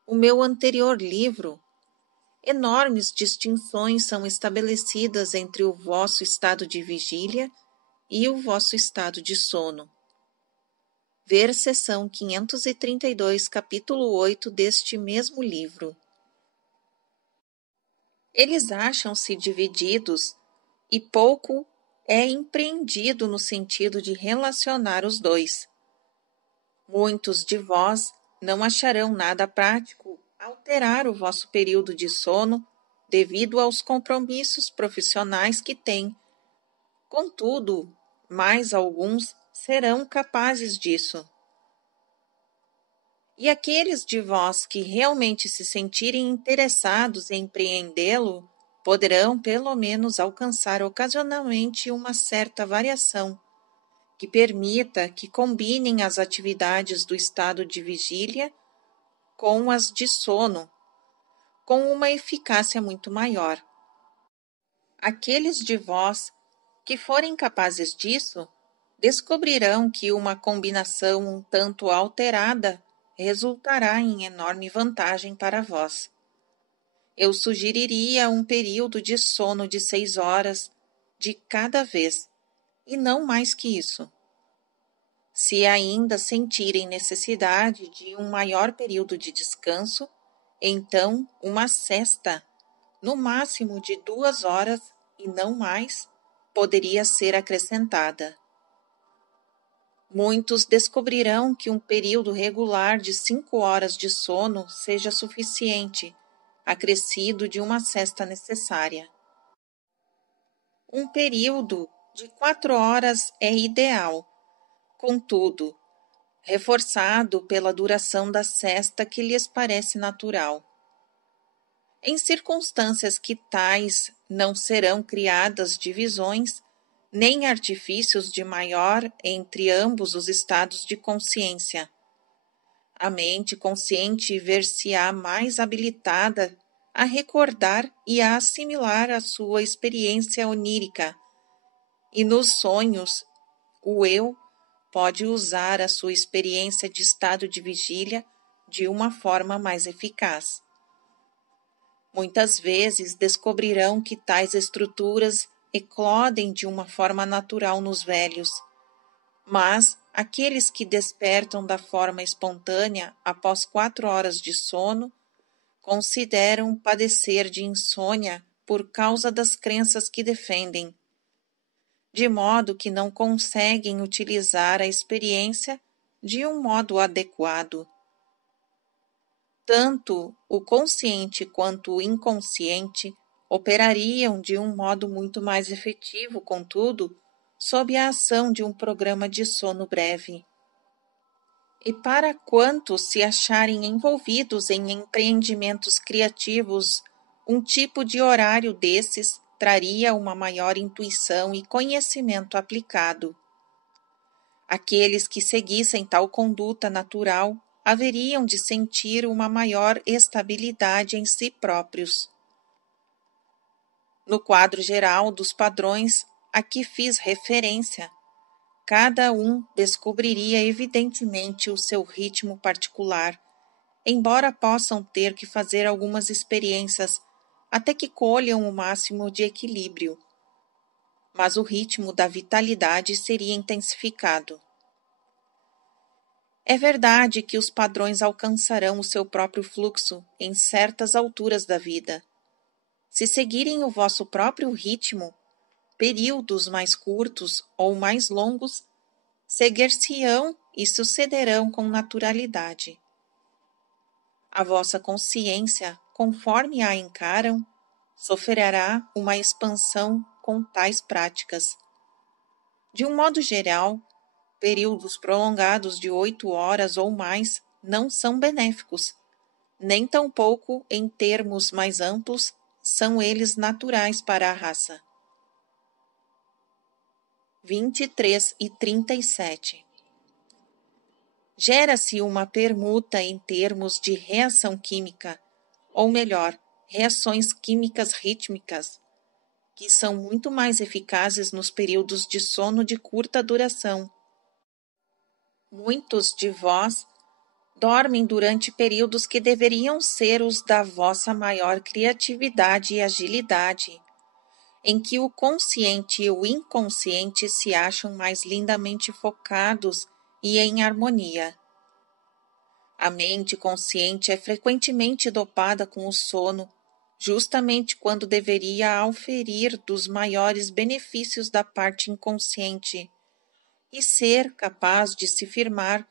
o meu anterior livro, enormes distinções são estabelecidas entre o vosso estado de vigília e o vosso estado de sono. Ver seção 532, capítulo 8 deste mesmo livro. Eles acham-se divididos e pouco é empreendido no sentido de relacionar os dois. Muitos de vós não acharão nada prático alterar o vosso período de sono devido aos compromissos profissionais que têm. Contudo, mais alguns serão capazes disso. E aqueles de vós que realmente se sentirem interessados em empreendê-lo, poderão pelo menos alcançar ocasionalmente uma certa variação, que permita que combinem as atividades do estado de vigília com as de sono, com uma eficácia muito maior. Aqueles de vós que forem capazes disso, descobrirão que uma combinação um tanto alterada resultará em enorme vantagem para vós. Eu sugeriria um período de sono de 6 horas de cada vez, e não mais que isso. Se ainda sentirem necessidade de um maior período de descanso, então uma sesta, no máximo de 2 horas e não mais, poderia ser acrescentada. Muitos descobrirão que um período regular de 5 horas de sono seja suficiente, acrescido de uma sesta necessária. Um período de 4 horas é ideal, contudo, reforçado pela duração da sesta que lhes parece natural. Em circunstâncias que tais não serão criadas divisões, nem artifícios de maior entre ambos os estados de consciência. A mente consciente ver-se-á mais habilitada a recordar e a assimilar a sua experiência onírica, e nos sonhos o eu pode usar a sua experiência de estado de vigília de uma forma mais eficaz. Muitas vezes descobrirão que tais estruturas eclodem de uma forma natural nos velhos, mas aqueles que despertam da forma espontânea após 4 horas de sono consideram padecer de insônia por causa das crenças que defendem, de modo que não conseguem utilizar a experiência de um modo adequado. Tanto o consciente quanto o inconsciente operariam de um modo muito mais efetivo, contudo, sob a ação de um programa de sono breve. E para quantos se acharem envolvidos em empreendimentos criativos, um tipo de horário desses traria uma maior intuição e conhecimento aplicado. Aqueles que seguissem tal conduta natural haveriam de sentir uma maior estabilidade em si próprios. No quadro geral dos padrões a que fiz referência, cada um descobriria evidentemente o seu ritmo particular, embora possam ter que fazer algumas experiências até que colham o máximo de equilíbrio. Mas o ritmo da vitalidade seria intensificado. É verdade que os padrões alcançarão o seu próprio fluxo em certas alturas da vida. Se seguirem o vosso próprio ritmo, períodos mais curtos ou mais longos seguir-se-ão e sucederão com naturalidade. A vossa consciência, conforme a encaram, sofrerá uma expansão com tais práticas. De um modo geral, períodos prolongados de 8 horas ou mais não são benéficos, nem tampouco, em termos mais amplos, são eles naturais para a raça. 23 e 37. Gera-se uma permuta em termos de reação química, ou melhor, reações químicas rítmicas, que são muito mais eficazes nos períodos de sono de curta duração. Muitos de vós dormem durante períodos que deveriam ser os da vossa maior criatividade e agilidade, em que o consciente e o inconsciente se acham mais lindamente focados e em harmonia. A mente consciente é frequentemente dopada com o sono, justamente quando deveria auferir dos maiores benefícios da parte inconsciente e ser capaz de se firmar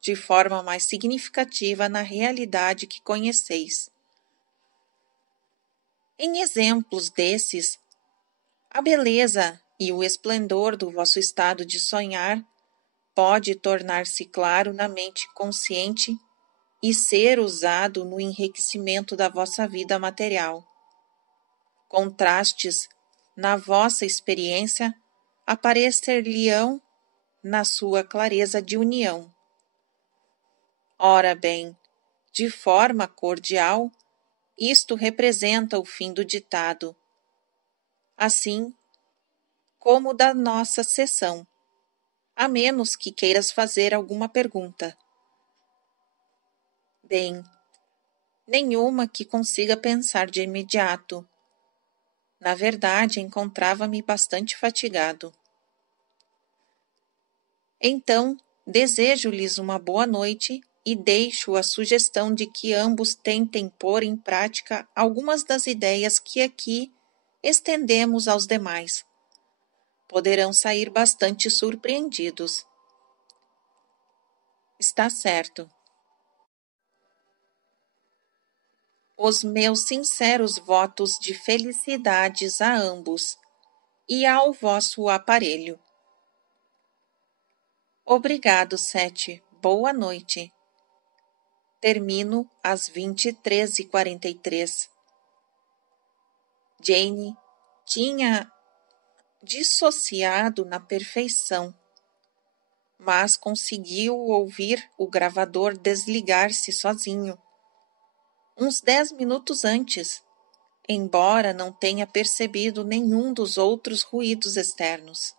de forma mais significativa na realidade que conheceis. Em exemplos desses, a beleza e o esplendor do vosso estado de sonhar pode tornar-se claro na mente consciente e ser usado no enriquecimento da vossa vida material. Contrastes na vossa experiência aparecer-lhe-ão na sua clareza de união. Ora bem, de forma cordial, isto representa o fim do ditado, assim como da nossa sessão, a menos que queiras fazer alguma pergunta. Bem, nenhuma que consiga pensar de imediato. Na verdade, encontrava-me bastante fatigado. Então, desejo-lhes uma boa noite e deixo a sugestão de que ambos tentem pôr em prática algumas das ideias que aqui estendemos aos demais. Poderão sair bastante surpreendidos. Está certo. Os meus sinceros votos de felicidades a ambos e ao vosso aparelho. Obrigado, Sete. Boa noite. Termino às 23h43. Jane tinha dissociado na perfeição, mas conseguiu ouvir o gravador desligar-se sozinho, uns 10 minutos antes, embora não tenha percebido nenhum dos outros ruídos externos.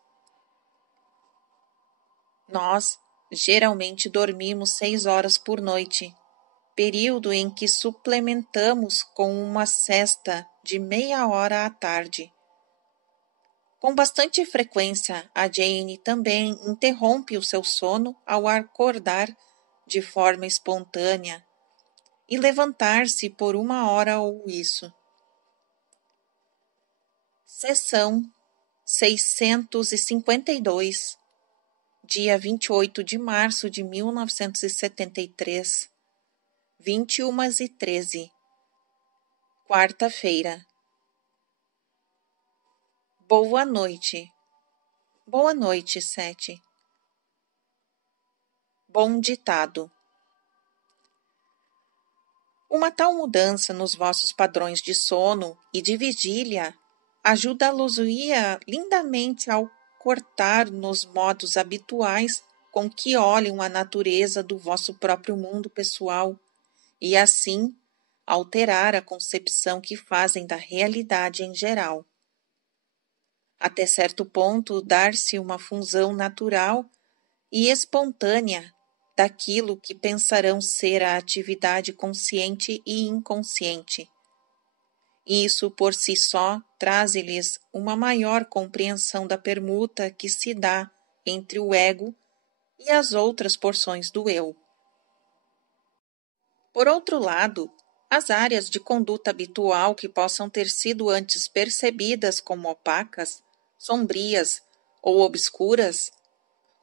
Nós geralmente dormimos 6 horas por noite, período em que suplementamos com uma sesta de meia hora à tarde. Com bastante frequência, a Jane também interrompe o seu sono ao acordar de forma espontânea e levantar-se por 1 hora ou isso. Seção 652, dia 28 de março de 1973, 21h13, quarta-feira. Boa noite. Boa noite, Sete. Bom ditado. Uma tal mudança nos vossos padrões de sono e de vigília ajuda-los-ia lindamente ao cortar nos modos habituais com que olham a natureza do vosso próprio mundo pessoal e, assim, alterar a concepção que fazem da realidade em geral. Até certo ponto, dar-se uma função natural e espontânea daquilo que pensarão ser a atividade consciente e inconsciente. Isso, por si só, traz-lhes uma maior compreensão da permuta que se dá entre o ego e as outras porções do eu. Por outro lado, as áreas de conduta habitual que possam ter sido antes percebidas como opacas, sombrias ou obscuras,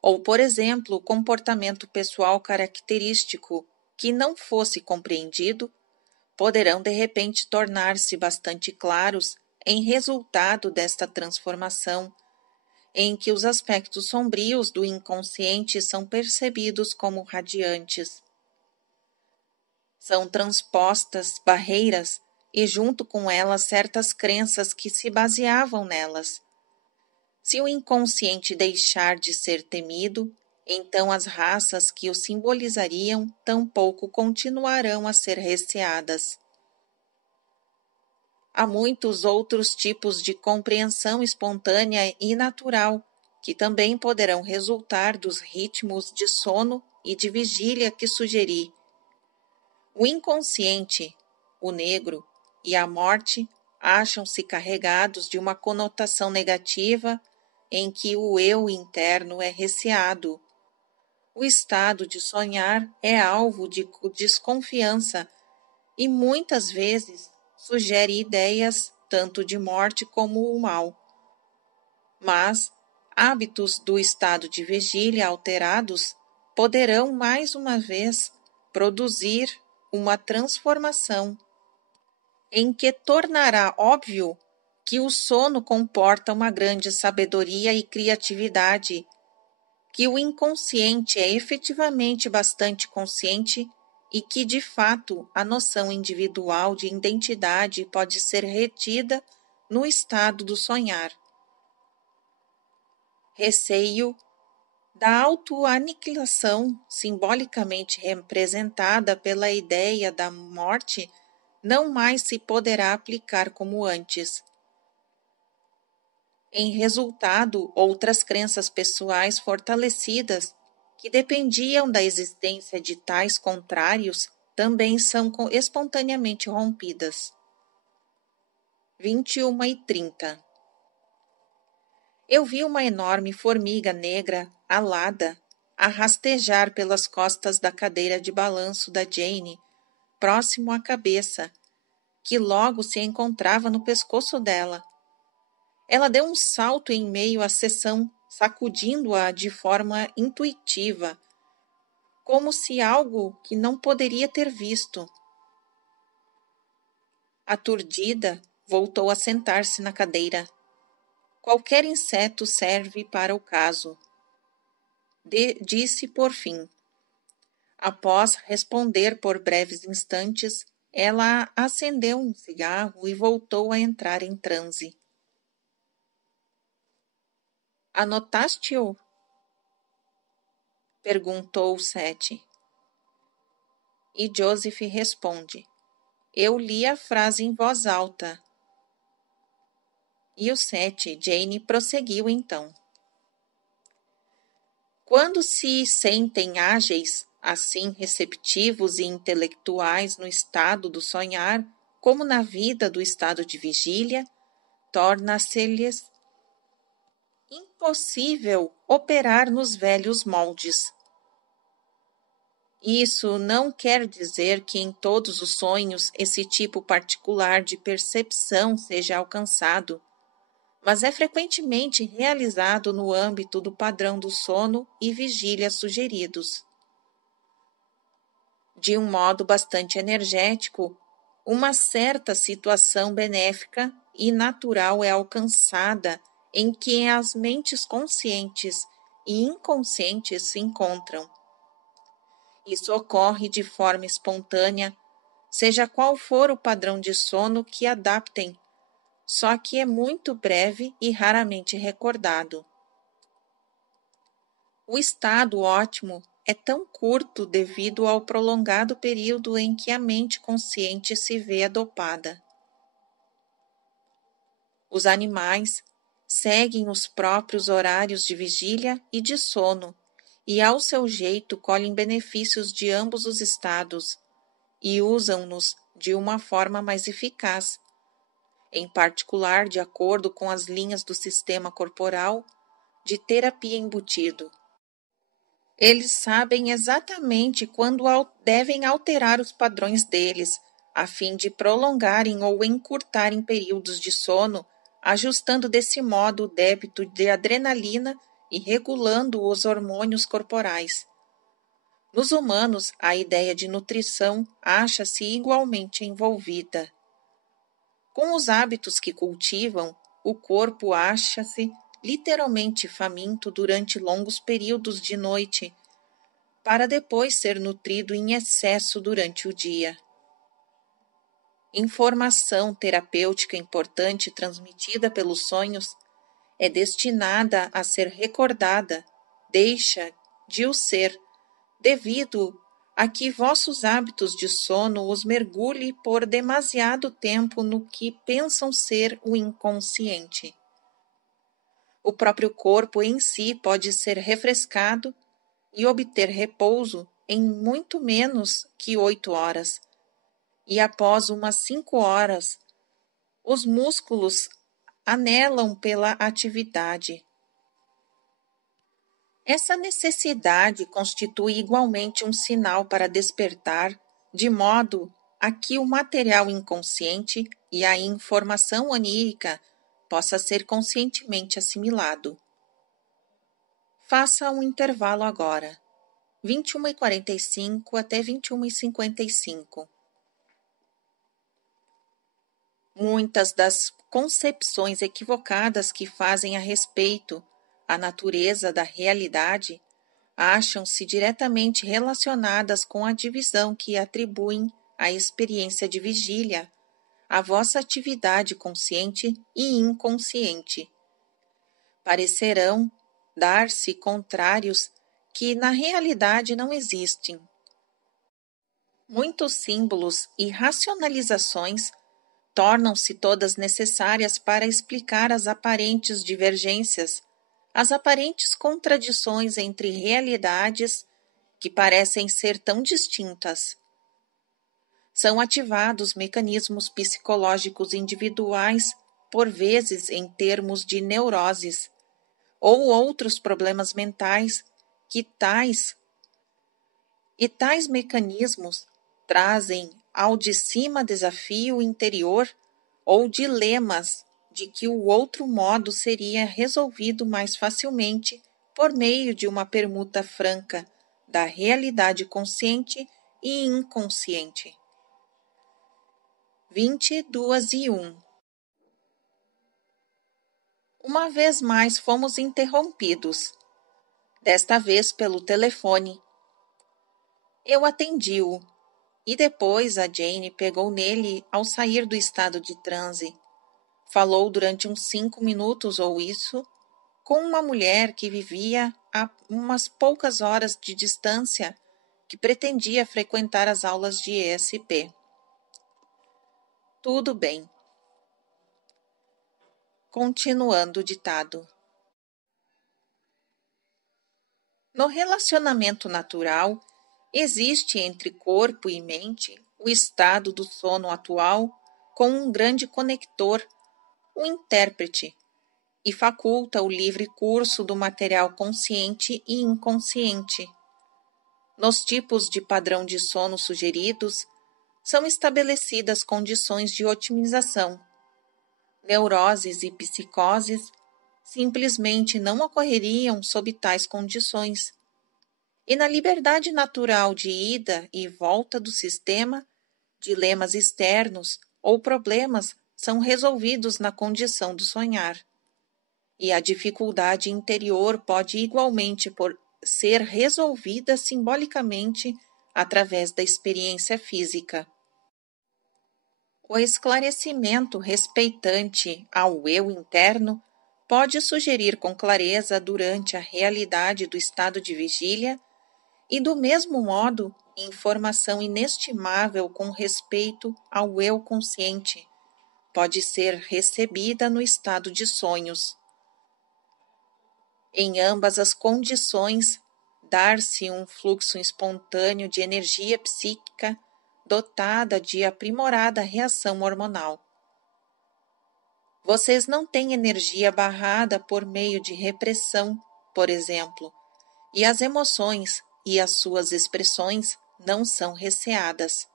ou, por exemplo, o comportamento pessoal característico que não fosse compreendido, poderão de repente tornar-se bastante claros em resultado desta transformação, em que os aspectos sombrios do inconsciente são percebidos como radiantes. São transpostas barreiras e junto com elas certas crenças que se baseavam nelas. Se o inconsciente deixar de ser temido, então as raças que o simbolizariam tampouco continuarão a ser receadas. Há muitos outros tipos de compreensão espontânea e natural, que também poderão resultar dos ritmos de sono e de vigília que sugeri. O inconsciente, o negro e a morte acham-se carregados de uma conotação negativa em que o eu interno é receado. O estado de sonhar é alvo de desconfiança e muitas vezes sugere ideias tanto de morte como o mal. Mas hábitos do estado de vigília alterados poderão mais uma vez produzir uma transformação em que tornará óbvio que o sono comporta uma grande sabedoria e criatividade, que o inconsciente é efetivamente bastante consciente e que, de fato, a noção individual de identidade pode ser retida no estado do sonhar. Receio da autoaniquilação simbolicamente representada pela ideia da morte não mais se poderá aplicar como antes. Em resultado, outras crenças pessoais fortalecidas, que dependiam da existência de tais contrários, também são espontaneamente rompidas. 21h30. Eu vi uma enorme formiga negra, alada, a rastejar pelas costas da cadeira de balanço da Jane, próximo à cabeça, que logo se encontrava no pescoço dela. Ela deu um salto em meio à sessão, sacudindo-a de forma intuitiva, como se algo que não poderia ter visto. Aturdida, voltou a sentar-se na cadeira. Qualquer inseto serve para o caso, disse por fim. Após responder por breves instantes, Ela acendeu um cigarro e voltou a entrar em transe. Anotaste-o? Perguntou Seth. E Joseph responde. Eu li a frase em voz alta. E o Seth, Jane, prosseguiu então. Quando se sentem ágeis, assim receptivos e intelectuais no estado do sonhar, como na vida do estado de vigília, torna-se-lhes impossível operar nos velhos moldes. Isso não quer dizer que em todos os sonhos esse tipo particular de percepção seja alcançado, mas é frequentemente realizado no âmbito do padrão do sono e vigília sugeridos. De um modo bastante energético, uma certa situação benéfica e natural é alcançada em que as mentes conscientes e inconscientes se encontram. Isso ocorre de forma espontânea, seja qual for o padrão de sono que adaptem, só que é muito breve e raramente recordado. O estado ótimo é tão curto devido ao prolongado período em que a mente consciente se vê dopada. Os animais seguem os próprios horários de vigília e de sono, e ao seu jeito colhem benefícios de ambos os estados, e usam-nos de uma forma mais eficaz, em particular de acordo com as linhas do sistema corporal de terapia embutido. Eles sabem exatamente quando devem alterar os padrões deles, a fim de prolongarem ou encurtarem períodos de sono, ajustando desse modo o débito de adrenalina e regulando os hormônios corporais. Nos humanos, a ideia de nutrição acha-se igualmente envolvida. Com os hábitos que cultivam, o corpo acha-se literalmente faminto durante longos períodos de noite, para depois ser nutrido em excesso durante o dia. Informação terapêutica importante transmitida pelos sonhos é destinada a ser recordada, deixa de o ser, devido a que vossos hábitos de sono os mergulhe por demasiado tempo no que pensam ser o inconsciente. O próprio corpo em si pode ser refrescado e obter repouso em muito menos que 8 horas, e após umas 5 horas, os músculos anelam pela atividade. Essa necessidade constitui igualmente um sinal para despertar, de modo a que o material inconsciente e a informação onírica possa ser conscientemente assimilado. Faça um intervalo agora, 21h45 até 21h55. Muitas das concepções equivocadas que fazem a respeito à natureza da realidade acham-se diretamente relacionadas com a divisão que atribuem à experiência de vigília, à vossa atividade consciente e inconsciente. Parecerão dar-se contrários que na realidade não existem. Muitos símbolos e racionalizações tornam-se todas necessárias para explicar as aparentes divergências, as aparentes contradições entre realidades que parecem ser tão distintas. São ativados mecanismos psicológicos individuais, por vezes em termos de neuroses, ou outros problemas mentais que tais mecanismos trazem ao de cima desafio interior ou dilemas de que o outro modo seria resolvido mais facilmente por meio de uma permuta franca da realidade consciente e inconsciente. 22:01. Uma vez mais fomos interrompidos, desta vez pelo telefone. Eu atendi-o. E depois a Jane pegou nele ao sair do estado de transe. Falou durante uns 5 minutos ou isso com uma mulher que vivia a umas poucas horas de distância, que pretendia frequentar as aulas de ESP. Tudo bem. Continuando o ditado. No relacionamento natural, existe entre corpo e mente o estado do sono atual com um grande conector, o intérprete, e faculta o livre curso do material consciente e inconsciente. Nos tipos de padrão de sono sugeridos, são estabelecidas condições de otimização. Neuroses e psicoses simplesmente não ocorreriam sob tais condições. E na liberdade natural de ida e volta do sistema, dilemas externos ou problemas são resolvidos na condição do sonhar. E a dificuldade interior pode igualmente ser resolvida simbolicamente através da experiência física. O esclarecimento respeitante ao eu interno pode sugerir com clareza durante a realidade do estado de vigília e, do mesmo modo, informação inestimável com respeito ao eu consciente pode ser recebida no estado de sonhos. Em ambas as condições, dar-se um fluxo espontâneo de energia psíquica dotada de aprimorada reação hormonal. Vocês não têm energia barrada por meio de repressão, por exemplo, e as emoções e as suas expressões não são receadas.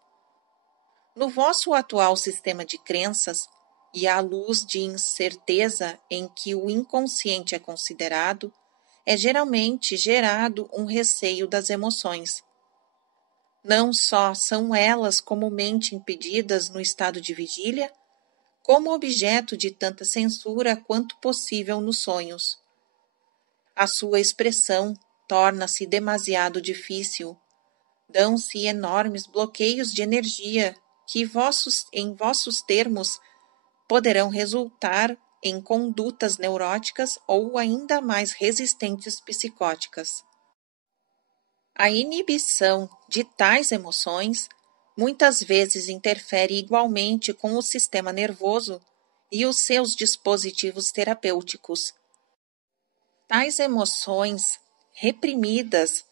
No vosso atual sistema de crenças, e à luz de incerteza em que o inconsciente é considerado, é geralmente gerado um receio das emoções. Não só são elas comumente impedidas no estado de vigília, como objeto de tanta censura quanto possível nos sonhos. A sua expressão torna-se demasiado difícil. Dão-se enormes bloqueios de energia que, em vossos termos, poderão resultar em condutas neuróticas ou ainda mais resistentes psicóticas. A inibição de tais emoções muitas vezes interfere igualmente com o sistema nervoso e os seus dispositivos terapêuticos. Tais emoções reprimidas,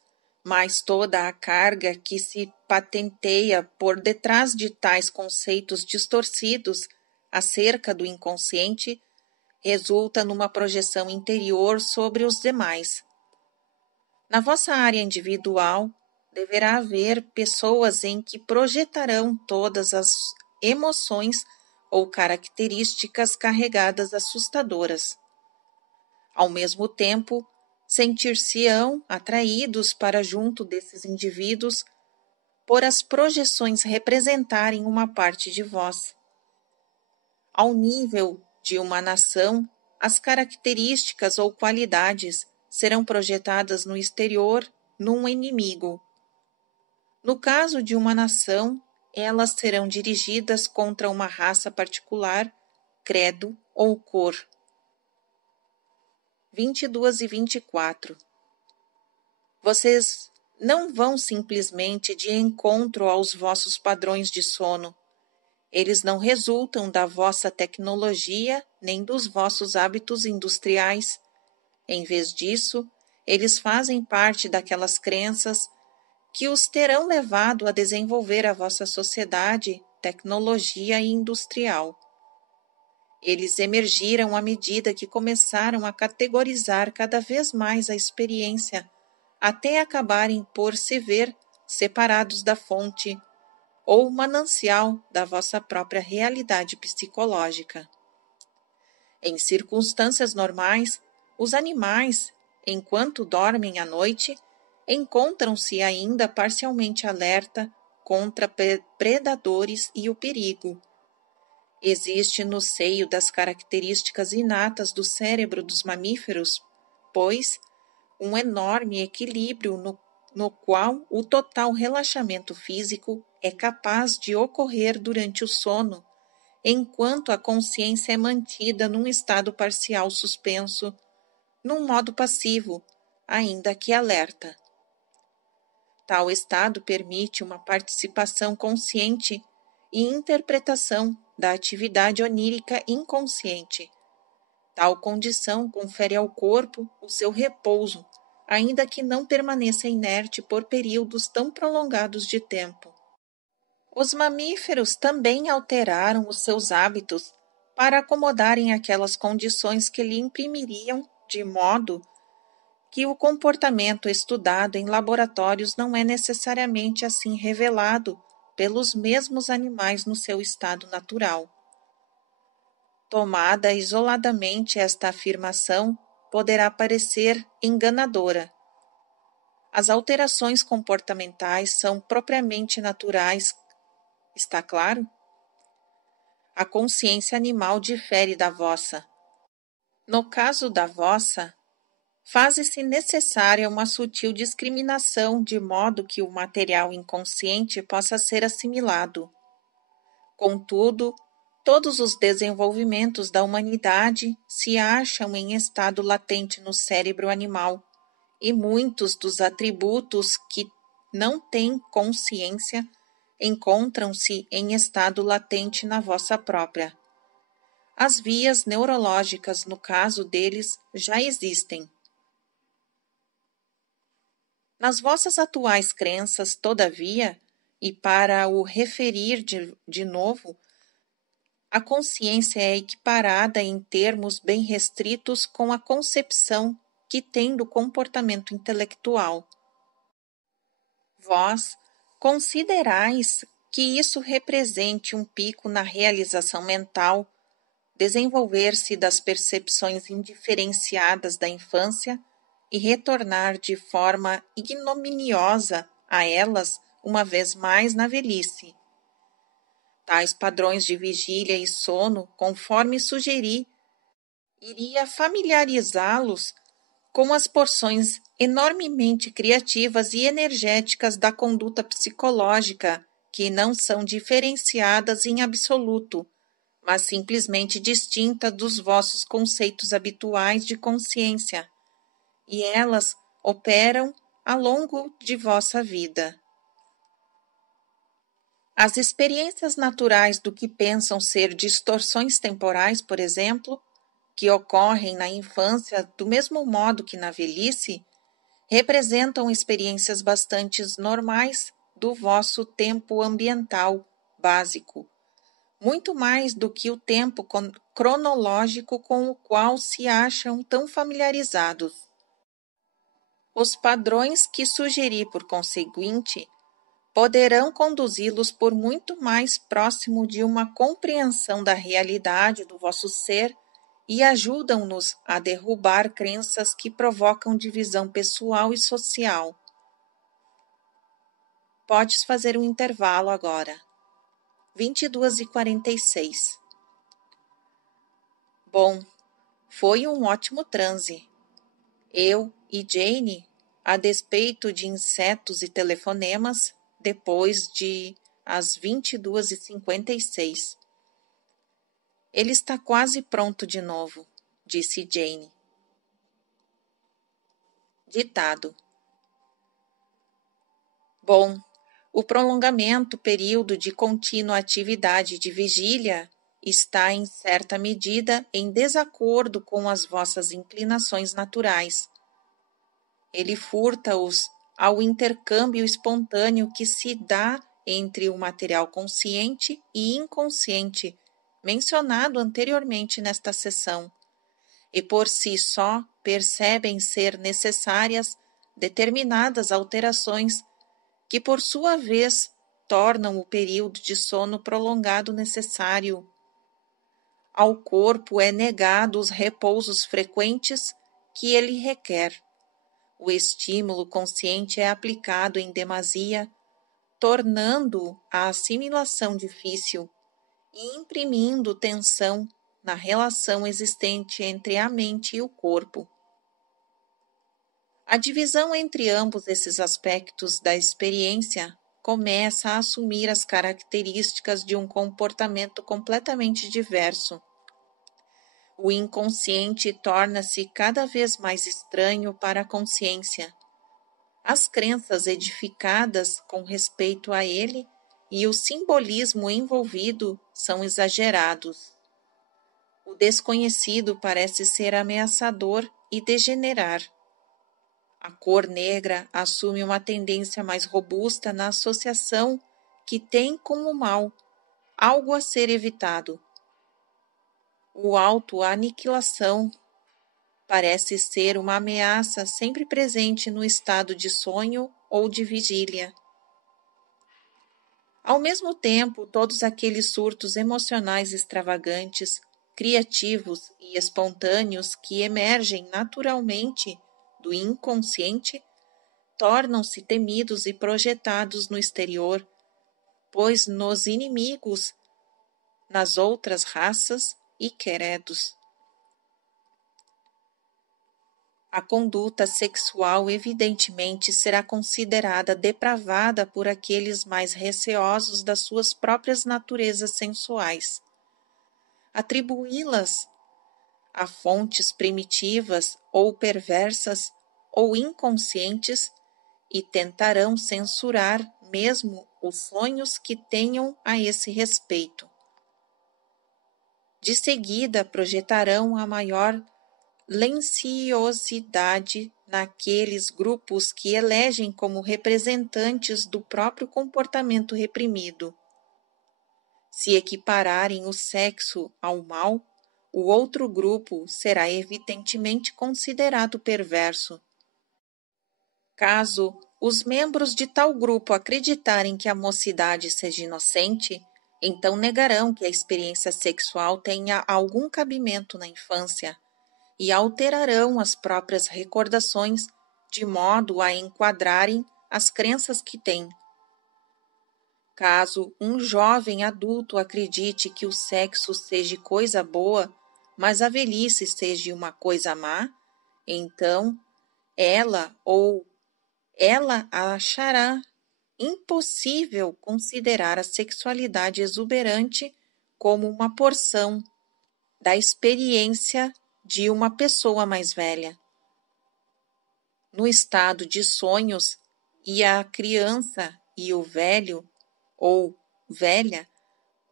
mais toda a carga que se patenteia por detrás de tais conceitos distorcidos acerca do inconsciente, resulta numa projeção interior sobre os demais. Na vossa área individual, deverá haver pessoas em que projetarão todas as emoções ou características carregadas assustadoras. Ao mesmo tempo, sentir-se-ão atraídos para junto desses indivíduos por as projeções representarem uma parte de vós. Ao nível de uma nação, as características ou qualidades serão projetadas no exterior num inimigo. No caso de uma nação, elas serão dirigidas contra uma raça particular, credo ou cor. 22 e 24. Vocês não vão simplesmente de encontro aos vossos padrões de sono. Eles não resultam da vossa tecnologia nem dos vossos hábitos industriais. Em vez disso, eles fazem parte daquelas crenças que os terão levado a desenvolver a vossa sociedade, tecnologia e industrial. Eles emergiram à medida que começaram a categorizar cada vez mais a experiência, até acabarem por se ver separados da fonte ou manancial da vossa própria realidade psicológica. Em circunstâncias normais, os animais, enquanto dormem à noite, encontram-se ainda parcialmente alerta contra predadores e o perigo. Existe no seio das características inatas do cérebro dos mamíferos, pois, um enorme equilíbrio no qual o total relaxamento físico é capaz de ocorrer durante o sono, enquanto a consciência é mantida num estado parcial suspenso, num modo passivo, ainda que alerta. Tal estado permite uma participação consciente e interpretação da atividade onírica inconsciente. Tal condição confere ao corpo o seu repouso, ainda que não permaneça inerte por períodos tão prolongados de tempo. Os mamíferos também alteraram os seus hábitos para acomodarem aquelas condições que lhe imprimiriam, de modo que o comportamento estudado em laboratórios não é necessariamente assim revelado pelos mesmos animais no seu estado natural. Tomada isoladamente, esta afirmação poderá parecer enganadora. As alterações comportamentais são propriamente naturais, está claro? A consciência animal difere da vossa. No caso da vossa, faz-se necessária uma sutil discriminação de modo que o material inconsciente possa ser assimilado. Contudo, todos os desenvolvimentos da humanidade se acham em estado latente no cérebro animal, e muitos dos atributos que não têm consciência encontram-se em estado latente na vossa própria. As vias neurológicas, no caso deles, já existem. Nas vossas atuais crenças, todavia, e para o referir de novo, a consciência é equiparada em termos bem restritos com a concepção que tem do comportamento intelectual. Vós considerais que isso represente um pico na realização mental, desenvolver-se das percepções indiferenciadas da infância e retornar de forma ignominiosa a elas uma vez mais na velhice. Tais padrões de vigília e sono, conforme sugeri, iria familiarizá-los com as porções enormemente criativas e energéticas da conduta psicológica, que não são diferenciadas em absoluto, mas simplesmente distintas dos vossos conceitos habituais de consciência, e elas operam ao longo de vossa vida. As experiências naturais do que pensam ser distorções temporais, por exemplo, que ocorrem na infância do mesmo modo que na velhice, representam experiências bastante normais do vosso tempo ambiental básico, muito mais do que o tempo cronológico com o qual se acham tão familiarizados. Os padrões que sugeri, por conseguinte, poderão conduzi-los por muito mais próximo de uma compreensão da realidade do vosso ser e ajudam-nos a derrubar crenças que provocam divisão pessoal e social. Podes fazer um intervalo agora. 22h46. Bom, foi um ótimo transe. Eu e Jane, a despeito de insetos e telefonemas, depois de às 22h56. Ele está quase pronto de novo, disse Jane. Ditado. Bom, o prolongamento período de contínua atividade de vigília está em certa medida em desacordo com as vossas inclinações naturais. Ele furta-os ao intercâmbio espontâneo que se dá entre o material consciente e inconsciente, mencionado anteriormente nesta sessão, e por si só percebem ser necessárias determinadas alterações que, por sua vez, tornam o período de sono prolongado necessário. Ao corpo é negado os repousos frequentes que ele requer. O estímulo consciente é aplicado em demasia, tornando a assimilação difícil e imprimindo tensão na relação existente entre a mente e o corpo. A divisão entre ambos esses aspectos da experiência começa a assumir as características de um comportamento completamente diverso. O inconsciente torna-se cada vez mais estranho para a consciência. As crenças edificadas com respeito a ele e o simbolismo envolvido são exagerados. O desconhecido parece ser ameaçador e degenerar. A cor negra assume uma tendência mais robusta na associação que tem com o mal, algo a ser evitado. O auto-aniquilação parece ser uma ameaça sempre presente no estado de sonho ou de vigília. Ao mesmo tempo, todos aqueles surtos emocionais extravagantes, criativos e espontâneos que emergem naturalmente do inconsciente tornam-se temidos e projetados no exterior, pois nos inimigos, nas outras raças e credos. A conduta sexual evidentemente será considerada depravada por aqueles mais receosos das suas próprias naturezas sensuais. Atribuí-las a fontes primitivas ou perversas ou inconscientes e tentarão censurar mesmo os sonhos que tenham a esse respeito. De seguida, projetarão a maior lenciosidade naqueles grupos que elegem como representantes do próprio comportamento reprimido. Se equipararem o sexo ao mal, o outro grupo será evidentemente considerado perverso. Caso os membros de tal grupo acreditarem que a mocidade seja inocente, então negarão que a experiência sexual tenha algum cabimento na infância e alterarão as próprias recordações de modo a enquadrarem as crenças que têm. Caso um jovem adulto acredite que o sexo seja coisa boa, mas a velhice seja uma coisa má, então ela achará impossível considerar a sexualidade exuberante como uma porção da experiência de uma pessoa mais velha. No estado de sonhos, e a criança e o velho ou velha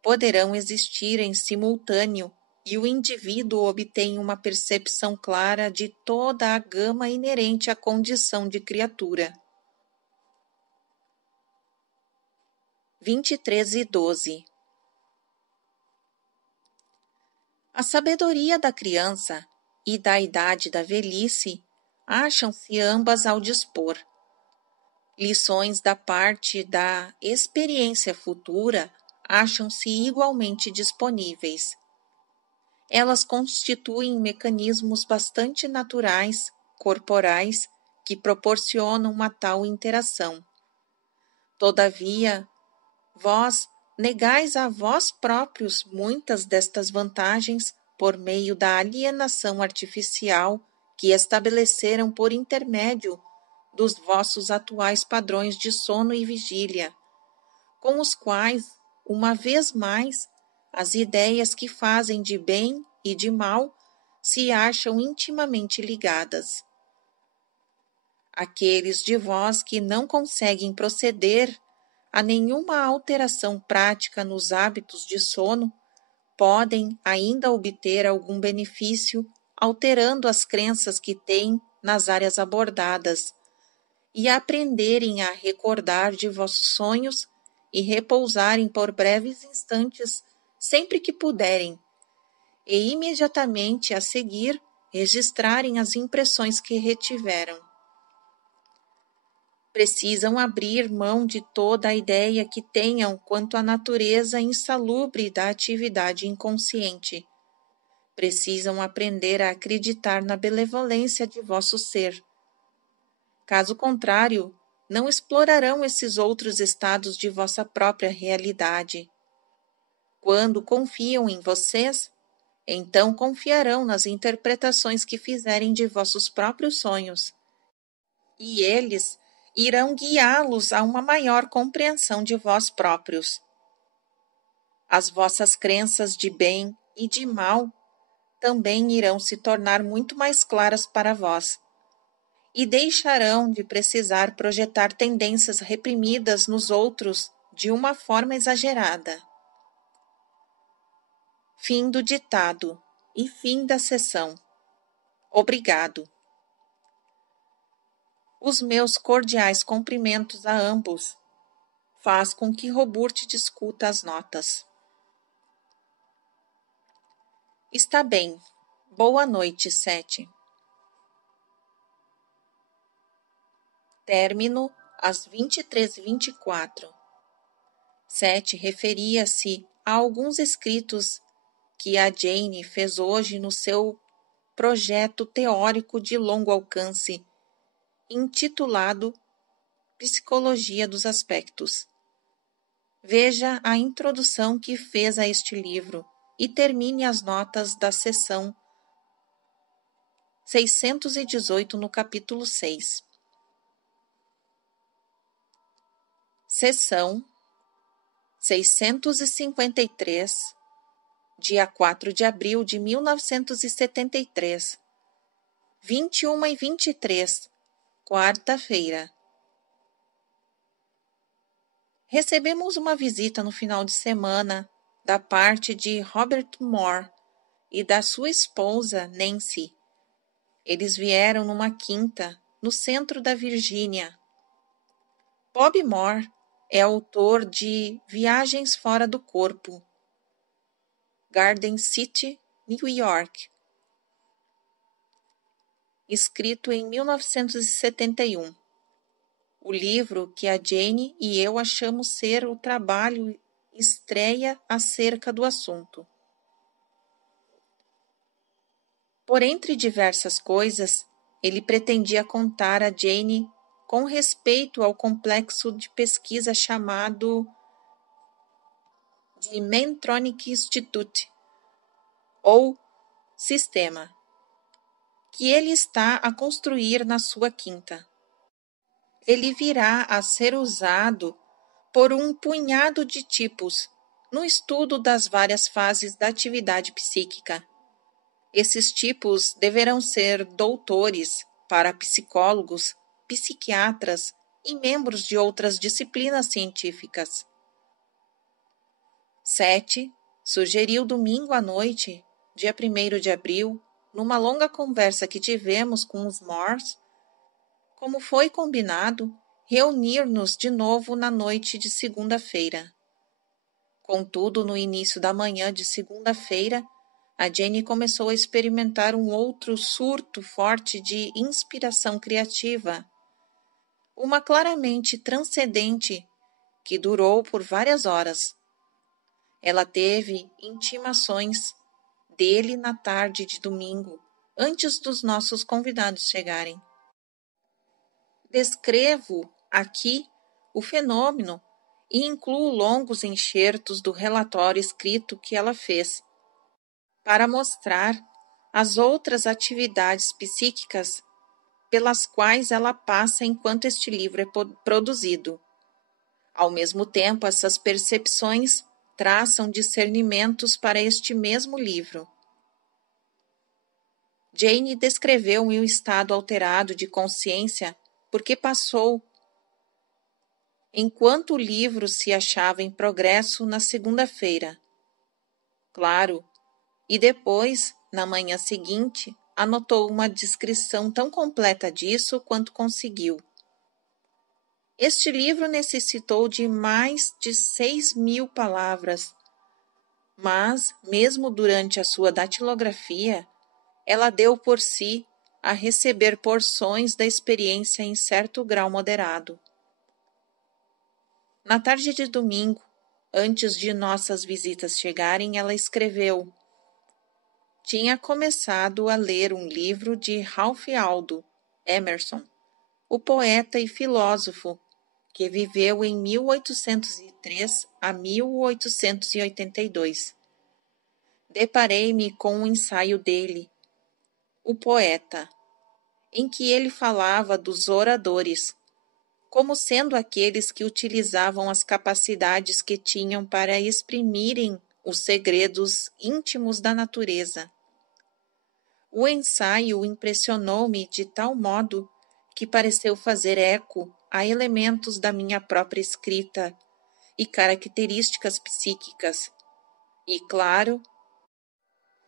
poderão existir em simultâneo e o indivíduo obtém uma percepção clara de toda a gama inerente à condição de criatura. 23:12 A sabedoria da criança e da idade da velhice acham-se ambas ao dispor. Lições da parte da experiência futura acham-se igualmente disponíveis. Elas constituem mecanismos bastante naturais, corporais, que proporcionam uma tal interação. Todavia, vós negais a vós próprios muitas destas vantagens por meio da alienação artificial que estabeleceram por intermédio dos vossos atuais padrões de sono e vigília, com os quais, uma vez mais, as ideias que fazem de bem e de mal se acham intimamente ligadas. Aqueles de vós que não conseguem proceder a nenhuma alteração prática nos hábitos de sono podem ainda obter algum benefício alterando as crenças que têm nas áreas abordadas e aprenderem a recordar de vossos sonhos e repousarem por breves instantes sempre que puderem e imediatamente a seguir registrarem as impressões que retiveram. Precisam abrir mão de toda a ideia que tenham quanto à natureza insalubre da atividade inconsciente. Precisam aprender a acreditar na benevolência de vosso ser. Caso contrário, não explorarão esses outros estados de vossa própria realidade. Quando confiam em vocês, então confiarão nas interpretações que fizerem de vossos próprios sonhos. E eles irão guiá-los a uma maior compreensão de vós próprios. As vossas crenças de bem e de mal também irão se tornar muito mais claras para vós, e deixarão de precisar projetar tendências reprimidas nos outros de uma forma exagerada. Fim do ditado e fim da sessão. Obrigado. Os meus cordiais cumprimentos a ambos. Faz com que Roburt discuta as notas. Está bem. Boa noite, Sete. Término às 23h24. Sete referia-se a alguns escritos que a Jane fez hoje no seu projeto teórico de longo alcance, intitulado Psicologia dos Aspectos. Veja a introdução que fez a este livro e termine as notas da seção 618 no capítulo 6. Seção 653, dia 4 de abril de 1973, 21h23, quarta-feira. Recebemos uma visita no final de semana da parte de Robert Moore e da sua esposa, Nancy. Eles vieram numa quinta, no centro da Virgínia. Bob Moore é autor de Viagens Fora do Corpo, Garden City, New York, escrito em 1971. O livro que a Jane e eu achamos ser o trabalho estreia acerca do assunto. Por entre diversas coisas, ele pretendia contar a Jane com respeito ao complexo de pesquisa chamado de Mentronic Institute, ou Sistema, que ele está a construir na sua quinta. Ele virá a ser usado por um punhado de tipos no estudo das várias fases da atividade psíquica. Esses tipos deverão ser doutores, parapsicólogos, psiquiatras e membros de outras disciplinas científicas. Sete sugeriu domingo à noite, dia 1º de abril, numa longa conversa que tivemos com os Moores, como foi combinado, reunir-nos de novo na noite de segunda-feira. Contudo, no início da manhã de segunda-feira, a Jane começou a experimentar um outro surto forte de inspiração criativa, uma claramente transcendente que durou por várias horas. Ela teve intimações dele na tarde de domingo, antes dos nossos convidados chegarem. Descrevo aqui o fenômeno e incluo longos enxertos do relatório escrito que ela fez, para mostrar as outras atividades psíquicas pelas quais ela passa enquanto este livro é produzido. Ao mesmo tempo, essas percepções traçam discernimentos para este mesmo livro. Jane descreveu um estado alterado de consciência porque passou enquanto o livro se achava em progresso na segunda-feira. Claro, e depois, na manhã seguinte, anotou uma descrição tão completa disso quanto conseguiu. Este livro necessitou de mais de 6.000 palavras, mas, mesmo durante a sua datilografia, ela deu por si a receber porções da experiência em certo grau moderado. Na tarde de domingo, antes de nossas visitas chegarem, ela escreveu: tinha começado a ler um livro de Ralph Waldo Emerson, o poeta e filósofo que viveu em 1803 a 1882. Deparei-me com um ensaio dele, O Poeta, em que ele falava dos oradores. como sendo aqueles que utilizavam as capacidades que tinham para exprimirem os segredos íntimos da natureza. O ensaio impressionou-me de tal modo que pareceu fazer eco a elementos da minha própria escrita e características psíquicas. E, claro,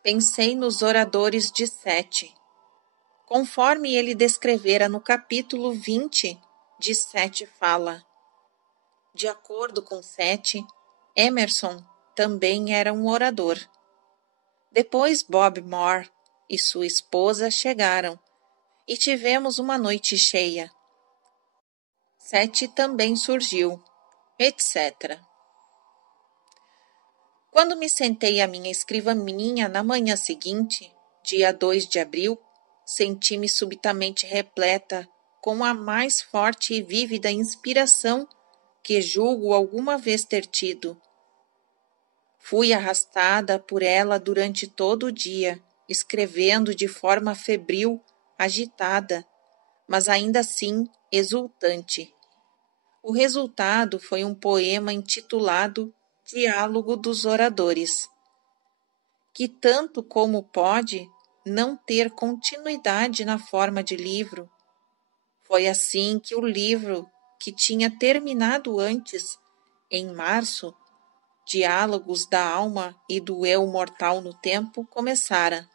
pensei nos oradores de Sete, conforme ele descrevera no capítulo 20 de Sete Fala. De acordo com Sete, Emerson também era um orador. Depois Bob Moore e sua esposa chegaram e tivemos uma noite cheia. Sete também surgiu, etc. Quando me sentei à minha escrivaninha na manhã seguinte, dia 2 de abril, senti-me subitamente repleta com a mais forte e vívida inspiração que julgo alguma vez ter tido. Fui arrastada por ela durante todo o dia, escrevendo de forma febril, agitada, mas ainda assim exultante. O resultado foi um poema intitulado Diálogo dos Oradores, que tanto como pode não ter continuidade na forma de livro. Foi assim que o livro, que tinha terminado antes, em março, Diálogos da Alma e do Eu Mortal no Tempo, começara.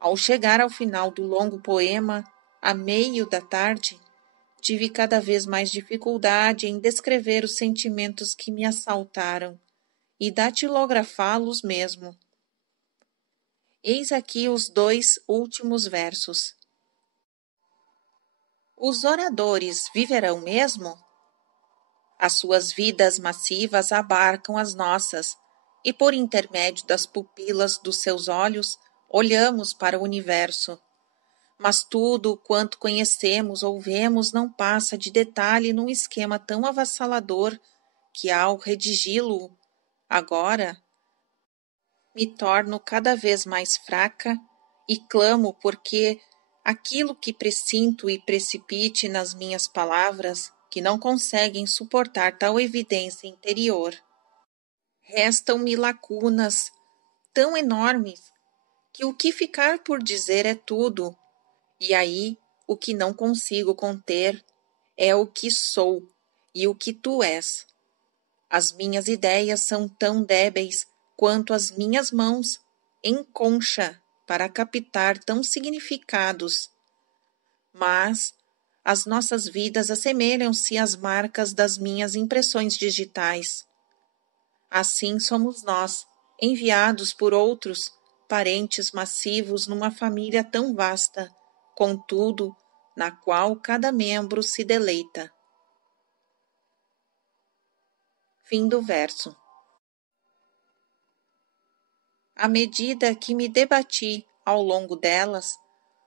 Ao chegar ao final do longo poema, a meio da tarde, tive cada vez mais dificuldade em descrever os sentimentos que me assaltaram e datilografá-los mesmo. Eis aqui os 2 últimos versos. Os oradores viverão mesmo? As suas vidas massivas abarcam as nossas, e por intermédio das pupilas dos seus olhos, olhamos para o universo. Mas tudo quanto conhecemos ou vemos não passa de detalhe num esquema tão avassalador que, ao redigi-lo agora, me torno cada vez mais fraca e clamo porque aquilo que presinto e precipite nas minhas palavras, que não conseguem suportar tal evidência interior. Restam-me lacunas tão enormes que o que ficar por dizer é tudo, e aí o que não consigo conter é o que sou e o que tu és. As minhas ideias são tão débeis quanto as minhas mãos, em concha, para captar tão significados. Mas as nossas vidas assemelham-se às marcas das minhas impressões digitais. Assim somos nós, enviados por outros, parentes massivos numa família tão vasta, contudo, na qual cada membro se deleita. Fim do verso. À medida que me debati ao longo delas,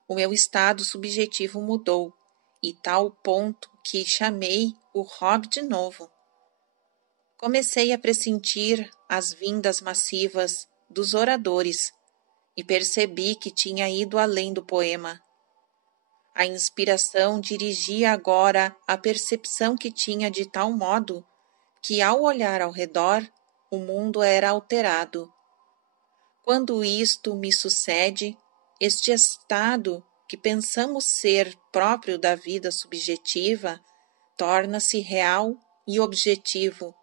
o meu estado subjetivo mudou, e tal ponto que chamei o Rob de novo. Comecei a pressentir as vindas massivas dos oradores e percebi que tinha ido além do poema. A inspiração dirigia agora a percepção que tinha de tal modo que, ao olhar ao redor, o mundo era alterado. Quando isto me sucede, este estado que pensamos ser próprio da vida subjetiva torna-se real e objetivo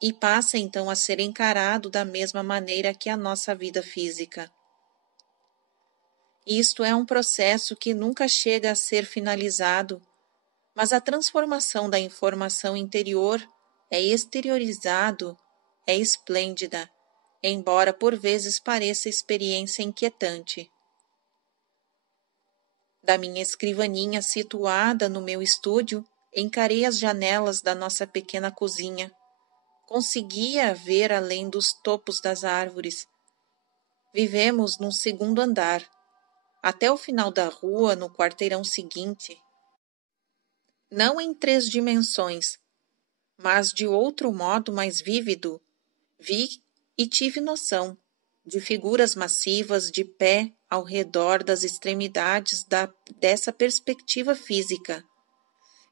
e passa então a ser encarado da mesma maneira que a nossa vida física. Isto é um processo que nunca chega a ser finalizado, mas a transformação da informação interior é exteriorizado, é esplêndida, embora por vezes pareça experiência inquietante. Da minha escrivaninha situada no meu estúdio, encarei as janelas da nossa pequena cozinha. Conseguia ver além dos topos das árvores. Vivemos num segundo andar, até o final da rua, no quarteirão seguinte. Não em 3 dimensões, mas de outro modo mais vívido, vi e tive noção de figuras massivas de pé ao redor das extremidades dessa perspectiva física,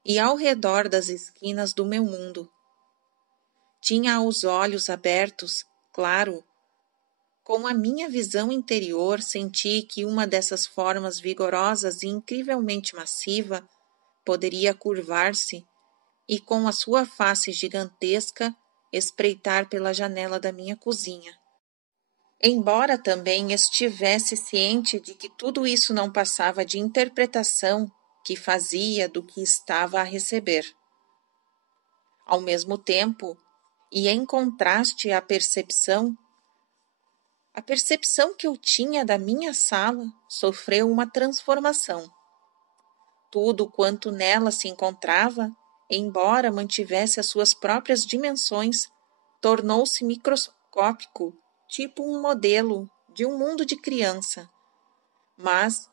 e ao redor das esquinas do meu mundo. Tinha os olhos abertos, claro. Com a minha visão interior, senti que uma dessas formas vigorosas e incrivelmente massiva poderia curvar-se e, com a sua face gigantesca, espreitar pela janela da minha cozinha. Embora também estivesse ciente de que tudo isso não passava de interpretação que fazia do que estava a receber. Ao mesmo tempo, e em contraste à percepção, a percepção que eu tinha da minha sala sofreu uma transformação. Tudo quanto nela se encontrava, embora mantivesse as suas próprias dimensões, tornou-se microscópico, tipo um modelo de um mundo de criança, mas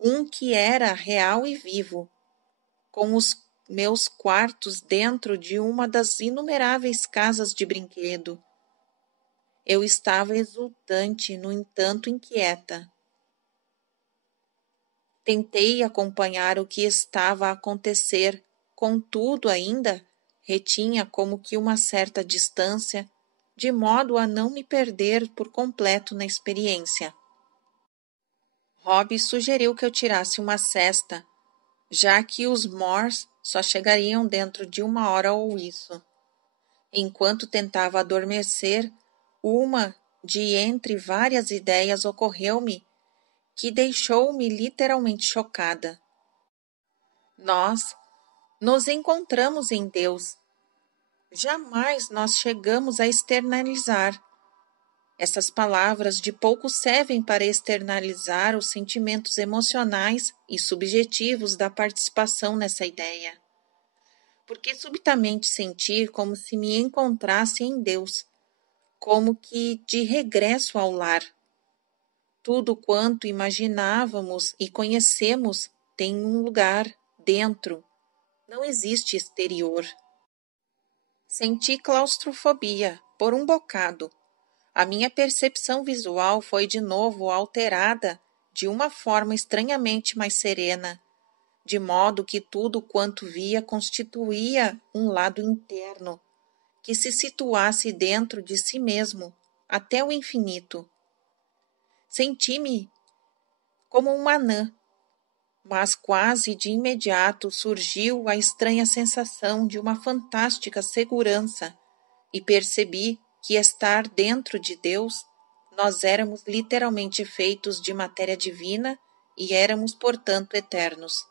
um que era real e vivo, com os meus quartos dentro de uma das inumeráveis casas de brinquedo. Eu estava exultante, no entanto inquieta. Tentei acompanhar o que estava a acontecer, contudo ainda retinha como que uma certa distância, de modo a não me perder por completo na experiência. Rob sugeriu que eu tirasse uma sesta, já que os Moores só chegariam dentro de 1 hora ou isso. Enquanto tentava adormecer, uma de entre várias ideias ocorreu-me que deixou-me literalmente chocada. Nós nos encontramos em Deus. Jamais nós chegamos a externalizar. Essas palavras de pouco servem para externalizar os sentimentos emocionais e subjetivos da participação nessa ideia. Porque subitamente senti como se me encontrasse em Deus, como que de regresso ao lar. Tudo quanto imaginávamos e conhecemos tem um lugar dentro, não existe exterior. Senti claustrofobia por um bocado. A minha percepção visual foi de novo alterada de uma forma estranhamente mais serena, de modo que tudo quanto via constituía um lado interno, que se situasse dentro de si mesmo, até o infinito. Senti-me como uma anã, mas quase de imediato surgiu a estranha sensação de uma fantástica segurança e percebi que estar dentro de Deus, nós éramos literalmente feitos de matéria divina e éramos, portanto, eternos.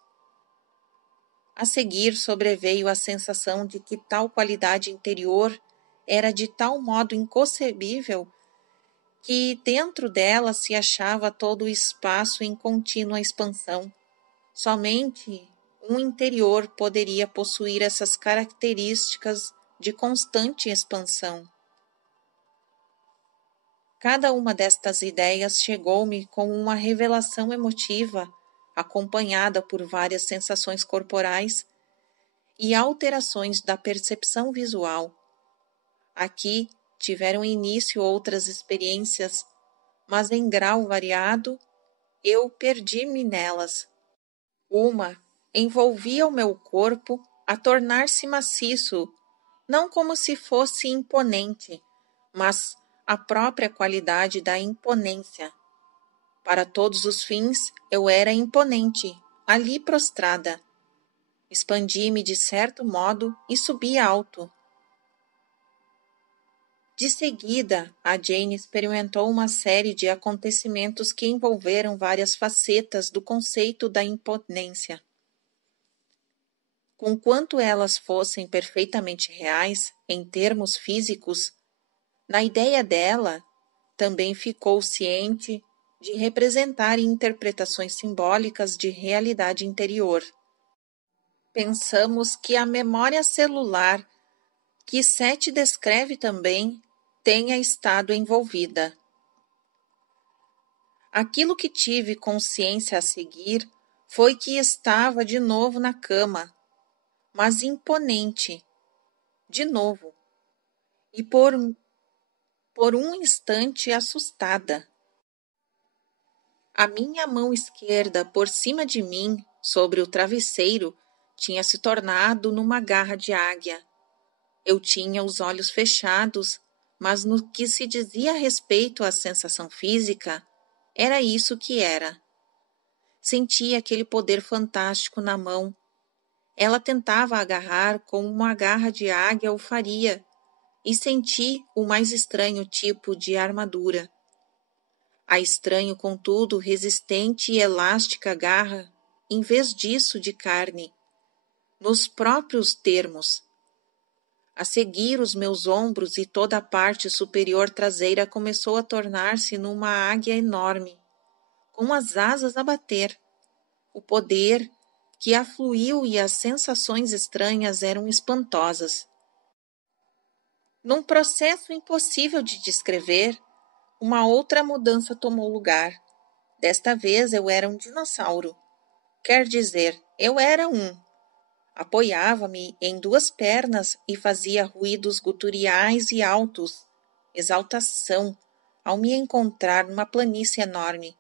A seguir sobreveio a sensação de que tal qualidade interior era de tal modo inconcebível que dentro dela se achava todo o espaço em contínua expansão. Somente um interior poderia possuir essas características de constante expansão. Cada uma destas ideias chegou-me com uma revelação emotiva, acompanhada por várias sensações corporais e alterações da percepção visual. Aqui tiveram início outras experiências, mas em grau variado, eu perdi-me nelas. Uma envolvia o meu corpo a tornar-se maciço, não como se fosse imponente, mas a própria qualidade da imponência. Para todos os fins, eu era imponente, ali prostrada. Expandi-me de certo modo e subi alto. De seguida, a Jane experimentou uma série de acontecimentos que envolveram várias facetas do conceito da imponência. Conquanto elas fossem perfeitamente reais, em termos físicos, na ideia dela, também ficou ciente de representar interpretações simbólicas de realidade interior. Pensamos que a memória celular, que Seth descreve também, tenha estado envolvida. Aquilo que tive consciência a seguir foi que estava de novo na cama, mas imponente, de novo, e por um instante assustada. A minha mão esquerda por cima de mim, sobre o travesseiro, tinha se tornado numa garra de águia. Eu tinha os olhos fechados, mas no que se dizia a respeito à sensação física, era isso que era. Sentia aquele poder fantástico na mão. Ela tentava agarrar como uma garra de águia o faria, e senti o mais estranho tipo de armadura. A estranho, contudo, resistente e elástica garra, em vez disso de carne, nos próprios termos. A seguir, os meus ombros e toda a parte superior traseira começou a tornar-se numa águia enorme, com as asas a bater. O poder que afluiu e as sensações estranhas eram espantosas. Num processo impossível de descrever, uma outra mudança tomou lugar. Desta vez eu era um dinossauro. Quer dizer, eu era um. Apoiava-me em duas pernas e fazia ruídos guturais e altos, exaltação, ao me encontrar numa planície enorme.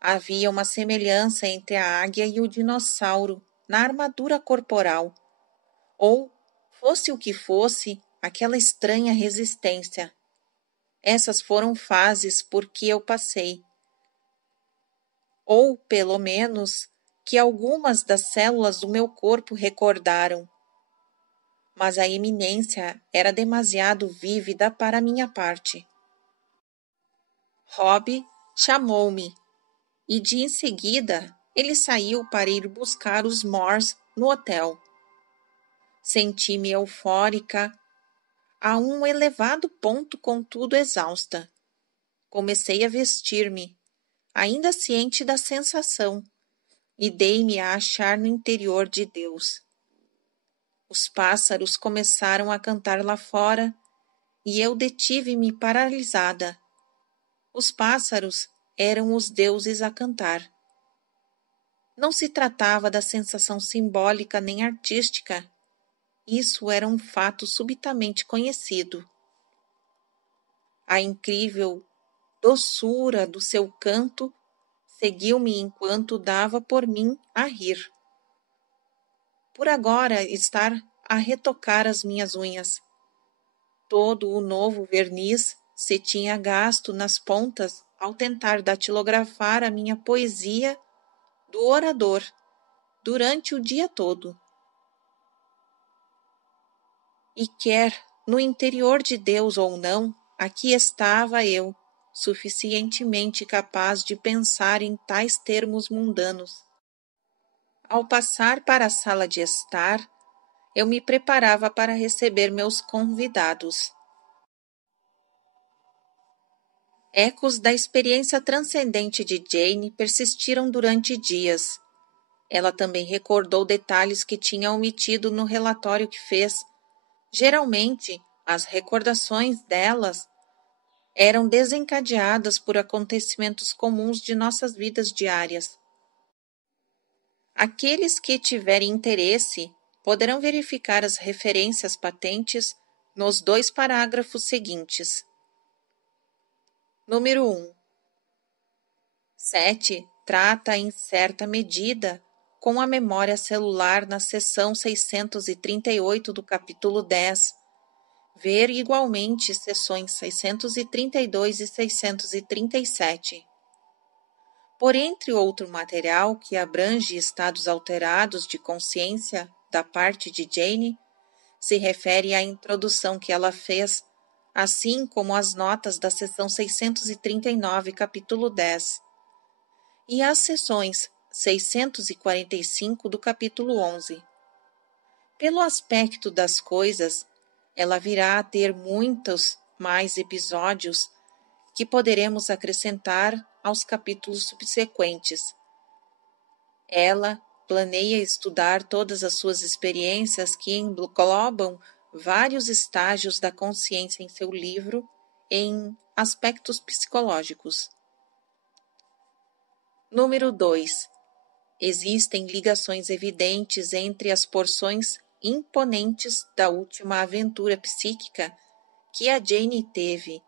Havia uma semelhança entre a águia e o dinossauro na armadura corporal, ou, fosse o que fosse, aquela estranha resistência. Essas foram fases por que eu passei. Ou, pelo menos, que algumas das células do meu corpo recordaram. Mas a eminência era demasiado vívida para minha parte. Rob chamou-me, e de em seguida ele saiu para ir buscar os Moores no hotel. Senti-me eufórica, a um elevado ponto, contudo exausta. Comecei a vestir-me, ainda ciente da sensação, e dei-me a achar no interior de Deus. Os pássaros começaram a cantar lá fora, e eu detive-me paralisada. Os pássaros eram os deuses a cantar. Não se tratava da sensação simbólica nem artística. Isso era um fato subitamente conhecido. A incrível doçura do seu canto seguiu-me enquanto dava por mim a rir. Por agora estar a retocar as minhas unhas. Todo o novo verniz se tinha gasto nas pontas ao tentar datilografar a minha poesia do orador durante o dia todo. E quer no interior de Deus ou não, aqui estava eu, suficientemente capaz de pensar em tais termos mundanos. Ao passar para a sala de estar, eu me preparava para receber meus convidados. Ecos da experiência transcendente de Jane persistiram durante dias. Ela também recordou detalhes que tinha omitido no relatório que fez. Geralmente, as recordações delas eram desencadeadas por acontecimentos comuns de nossas vidas diárias. Aqueles que tiverem interesse poderão verificar as referências patentes nos 2 parágrafos seguintes. Número 1. 7 trata em certa medida com a memória celular na seção 638 do capítulo 10. Ver igualmente seções 632 e 637. Por entre outro material que abrange estados alterados de consciência da parte de Jane, se refere à introdução que ela fez, assim como às notas da seção 639, capítulo 10, e às seções 645 do capítulo 11. Pelo aspecto das coisas, ela virá a ter muitos mais episódios que poderemos acrescentar aos capítulos subsequentes. Ela planeia estudar todas as suas experiências que englobam vários estágios da consciência em seu livro em aspectos psicológicos. Número 2. Existem ligações evidentes entre as porções imponentes da última aventura psíquica que a Jane teve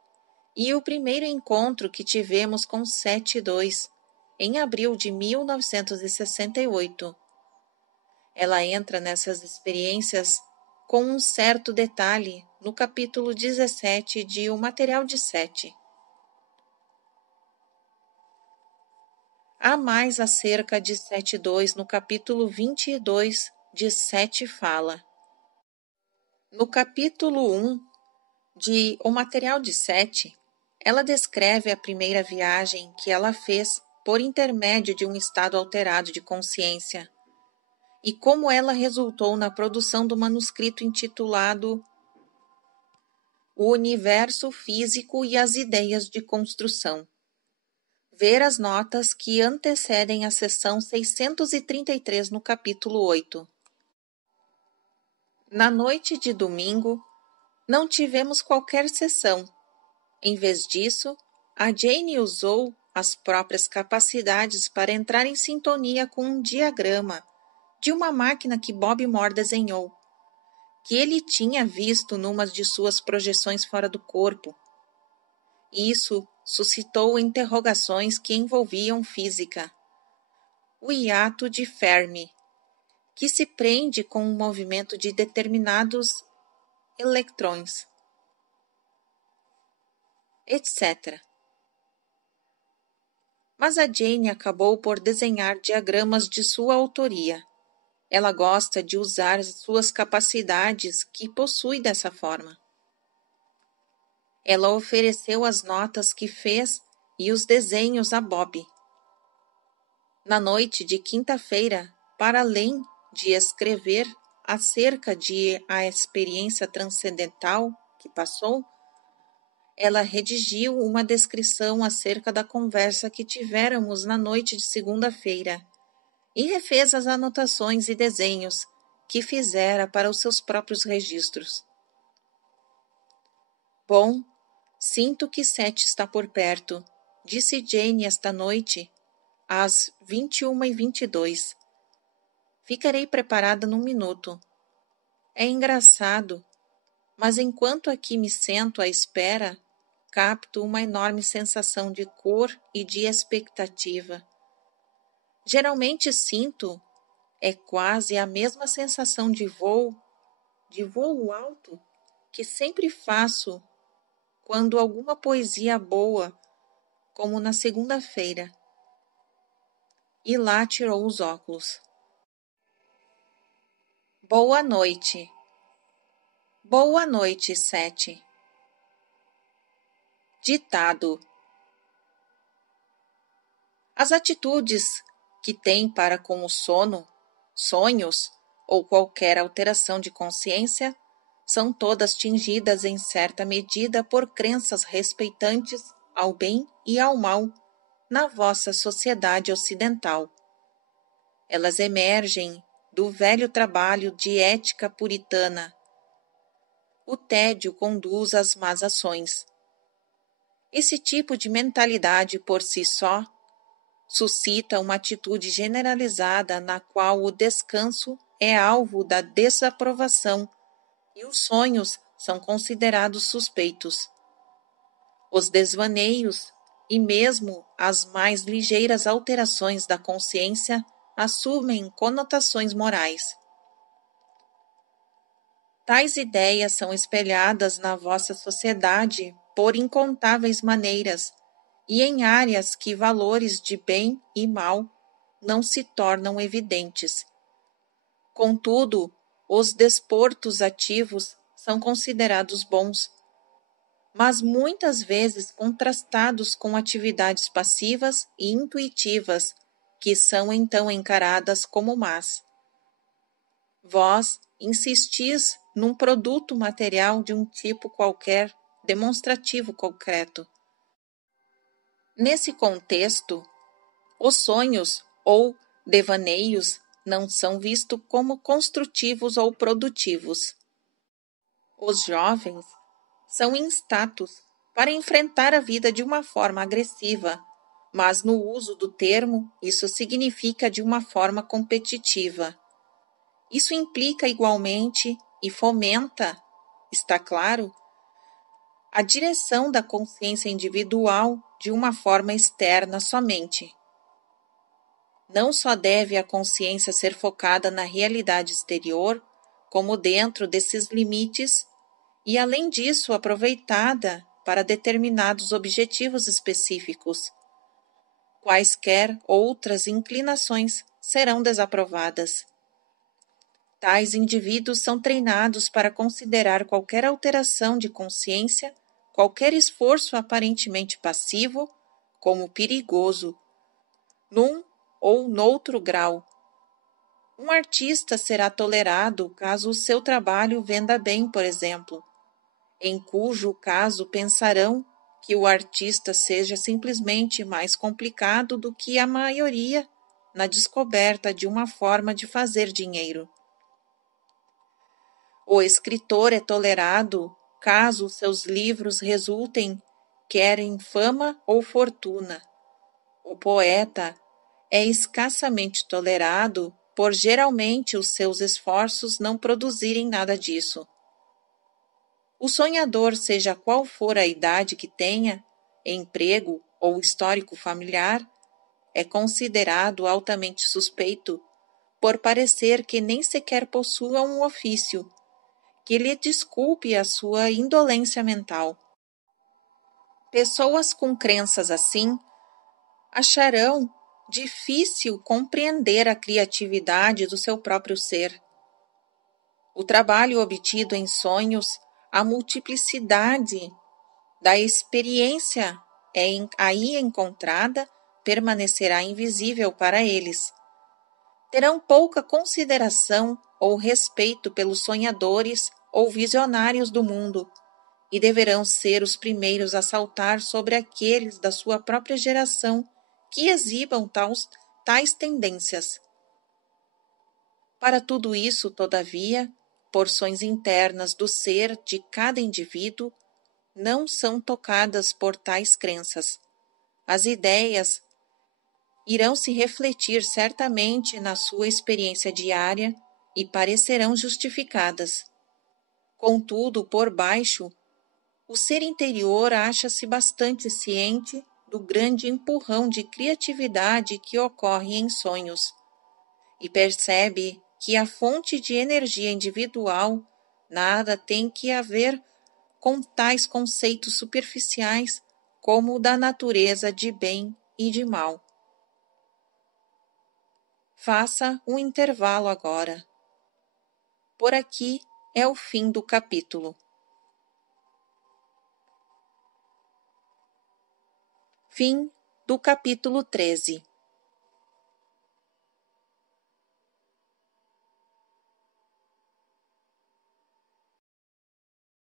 e o primeiro encontro que tivemos com 7-2, em abril de 1968. Ela entra nessas experiências com um certo detalhe no capítulo 17 de O Material de Sete. Há mais acerca de 7.2 no capítulo 22 de Sete fala. No capítulo 1 de O Material de Sete, ela descreve a primeira viagem que ela fez por intermédio de um estado alterado de consciência e como ela resultou na produção do manuscrito intitulado O Universo Físico e as Ideias de Construção. Ver as notas que antecedem a seção 633 no capítulo 8. Na noite de domingo, não tivemos qualquer sessão. Em vez disso, a Jane usou as próprias capacidades para entrar em sintonia com um diagrama de uma máquina que Bob Moore desenhou, que ele tinha visto numa de suas projeções fora do corpo. Isso suscitou interrogações que envolviam física. O hiato de Fermi, que se prende com o movimento de determinados elétrons, etc. Mas a Jane acabou por desenhar diagramas de sua autoria. Ela gosta de usar as suas capacidades que possui dessa forma. Ela ofereceu as notas que fez e os desenhos a Bob. Na noite de quinta-feira, para além de escrever acerca de a experiência transcendental que passou, ela redigiu uma descrição acerca da conversa que tivéramos na noite de segunda-feira e refez as anotações e desenhos que fizera para os seus próprios registros. Bom, sinto que Sete está por perto, disse Jane esta noite, às 21h22. Ficarei preparada num minuto. É engraçado, mas enquanto aqui me sento à espera, capto uma enorme sensação de cor e de expectativa. Geralmente sinto, é quase a mesma sensação de voo alto, que sempre faço quando alguma poesia boa, como na segunda-feira. E lá tirou os óculos. Boa noite. Boa noite, Sete. Ditado. As atitudes que tem para com o sono, sonhos ou qualquer alteração de consciência são todas tingidas em certa medida por crenças respeitantes ao bem e ao mal na vossa sociedade ocidental. Elas emergem do velho trabalho de ética puritana. O tédio conduz às más ações. Esse tipo de mentalidade por si só suscita uma atitude generalizada na qual o descanso é alvo da desaprovação e os sonhos são considerados suspeitos. Os desvaneios e mesmo as mais ligeiras alterações da consciência assumem conotações morais. Tais ideias são espelhadas na vossa sociedade por incontáveis maneiras e em áreas que valores de bem e mal não se tornam evidentes. Contudo, os desportos ativos são considerados bons, mas muitas vezes contrastados com atividades passivas e intuitivas, que são então encaradas como más. Vós insistis num produto material de um tipo qualquer, demonstrativo concreto. Nesse contexto, os sonhos ou devaneios não são vistos como construtivos ou produtivos. Os jovens são instatos para enfrentar a vida de uma forma agressiva, mas no uso do termo isso significa de uma forma competitiva. Isso implica igualmente e fomenta, está claro, a direção da consciência individual de uma forma externa somente. Não só deve a consciência ser focada na realidade exterior, como dentro desses limites, e além disso aproveitada para determinados objetivos específicos. Quaisquer outras inclinações serão desaprovadas. Tais indivíduos são treinados para considerar qualquer alteração de consciência, qualquer esforço aparentemente passivo, como perigoso, num ou noutro grau. Um artista será tolerado caso o seu trabalho venda bem, por exemplo, em cujo caso pensarão que o artista seja simplesmente mais complicado do que a maioria na descoberta de uma forma de fazer dinheiro. O escritor é tolerado caso seus livros resultem quer em fama ou fortuna. O poeta é escassamente tolerado por geralmente os seus esforços não produzirem nada disso. O sonhador, seja qual for a idade que tenha, emprego ou histórico familiar, é considerado altamente suspeito por parecer que nem sequer possua um ofício que lhe desculpe a sua indolência mental. Pessoas com crenças assim acharão difícil compreender a criatividade do seu próprio ser. O trabalho obtido em sonhos, a multiplicidade da experiência aí encontrada permanecerá invisível para eles. Terão pouca consideração ou respeito pelos sonhadores ou visionários do mundo e deverão ser os primeiros a saltar sobre aqueles da sua própria geração que exibam tais tendências. Para tudo isso, todavia, porções internas do ser de cada indivíduo não são tocadas por tais crenças. As ideias irão se refletir certamente na sua experiência diária e parecerão justificadas. Contudo, por baixo, o ser interior acha-se bastante ciente do grande empurrão de criatividade que ocorre em sonhos e percebe que a fonte de energia individual nada tem que ver com tais conceitos superficiais como o da natureza de bem e de mal. Faça um intervalo agora. Por aqui é o fim do capítulo. Fim do capítulo 13.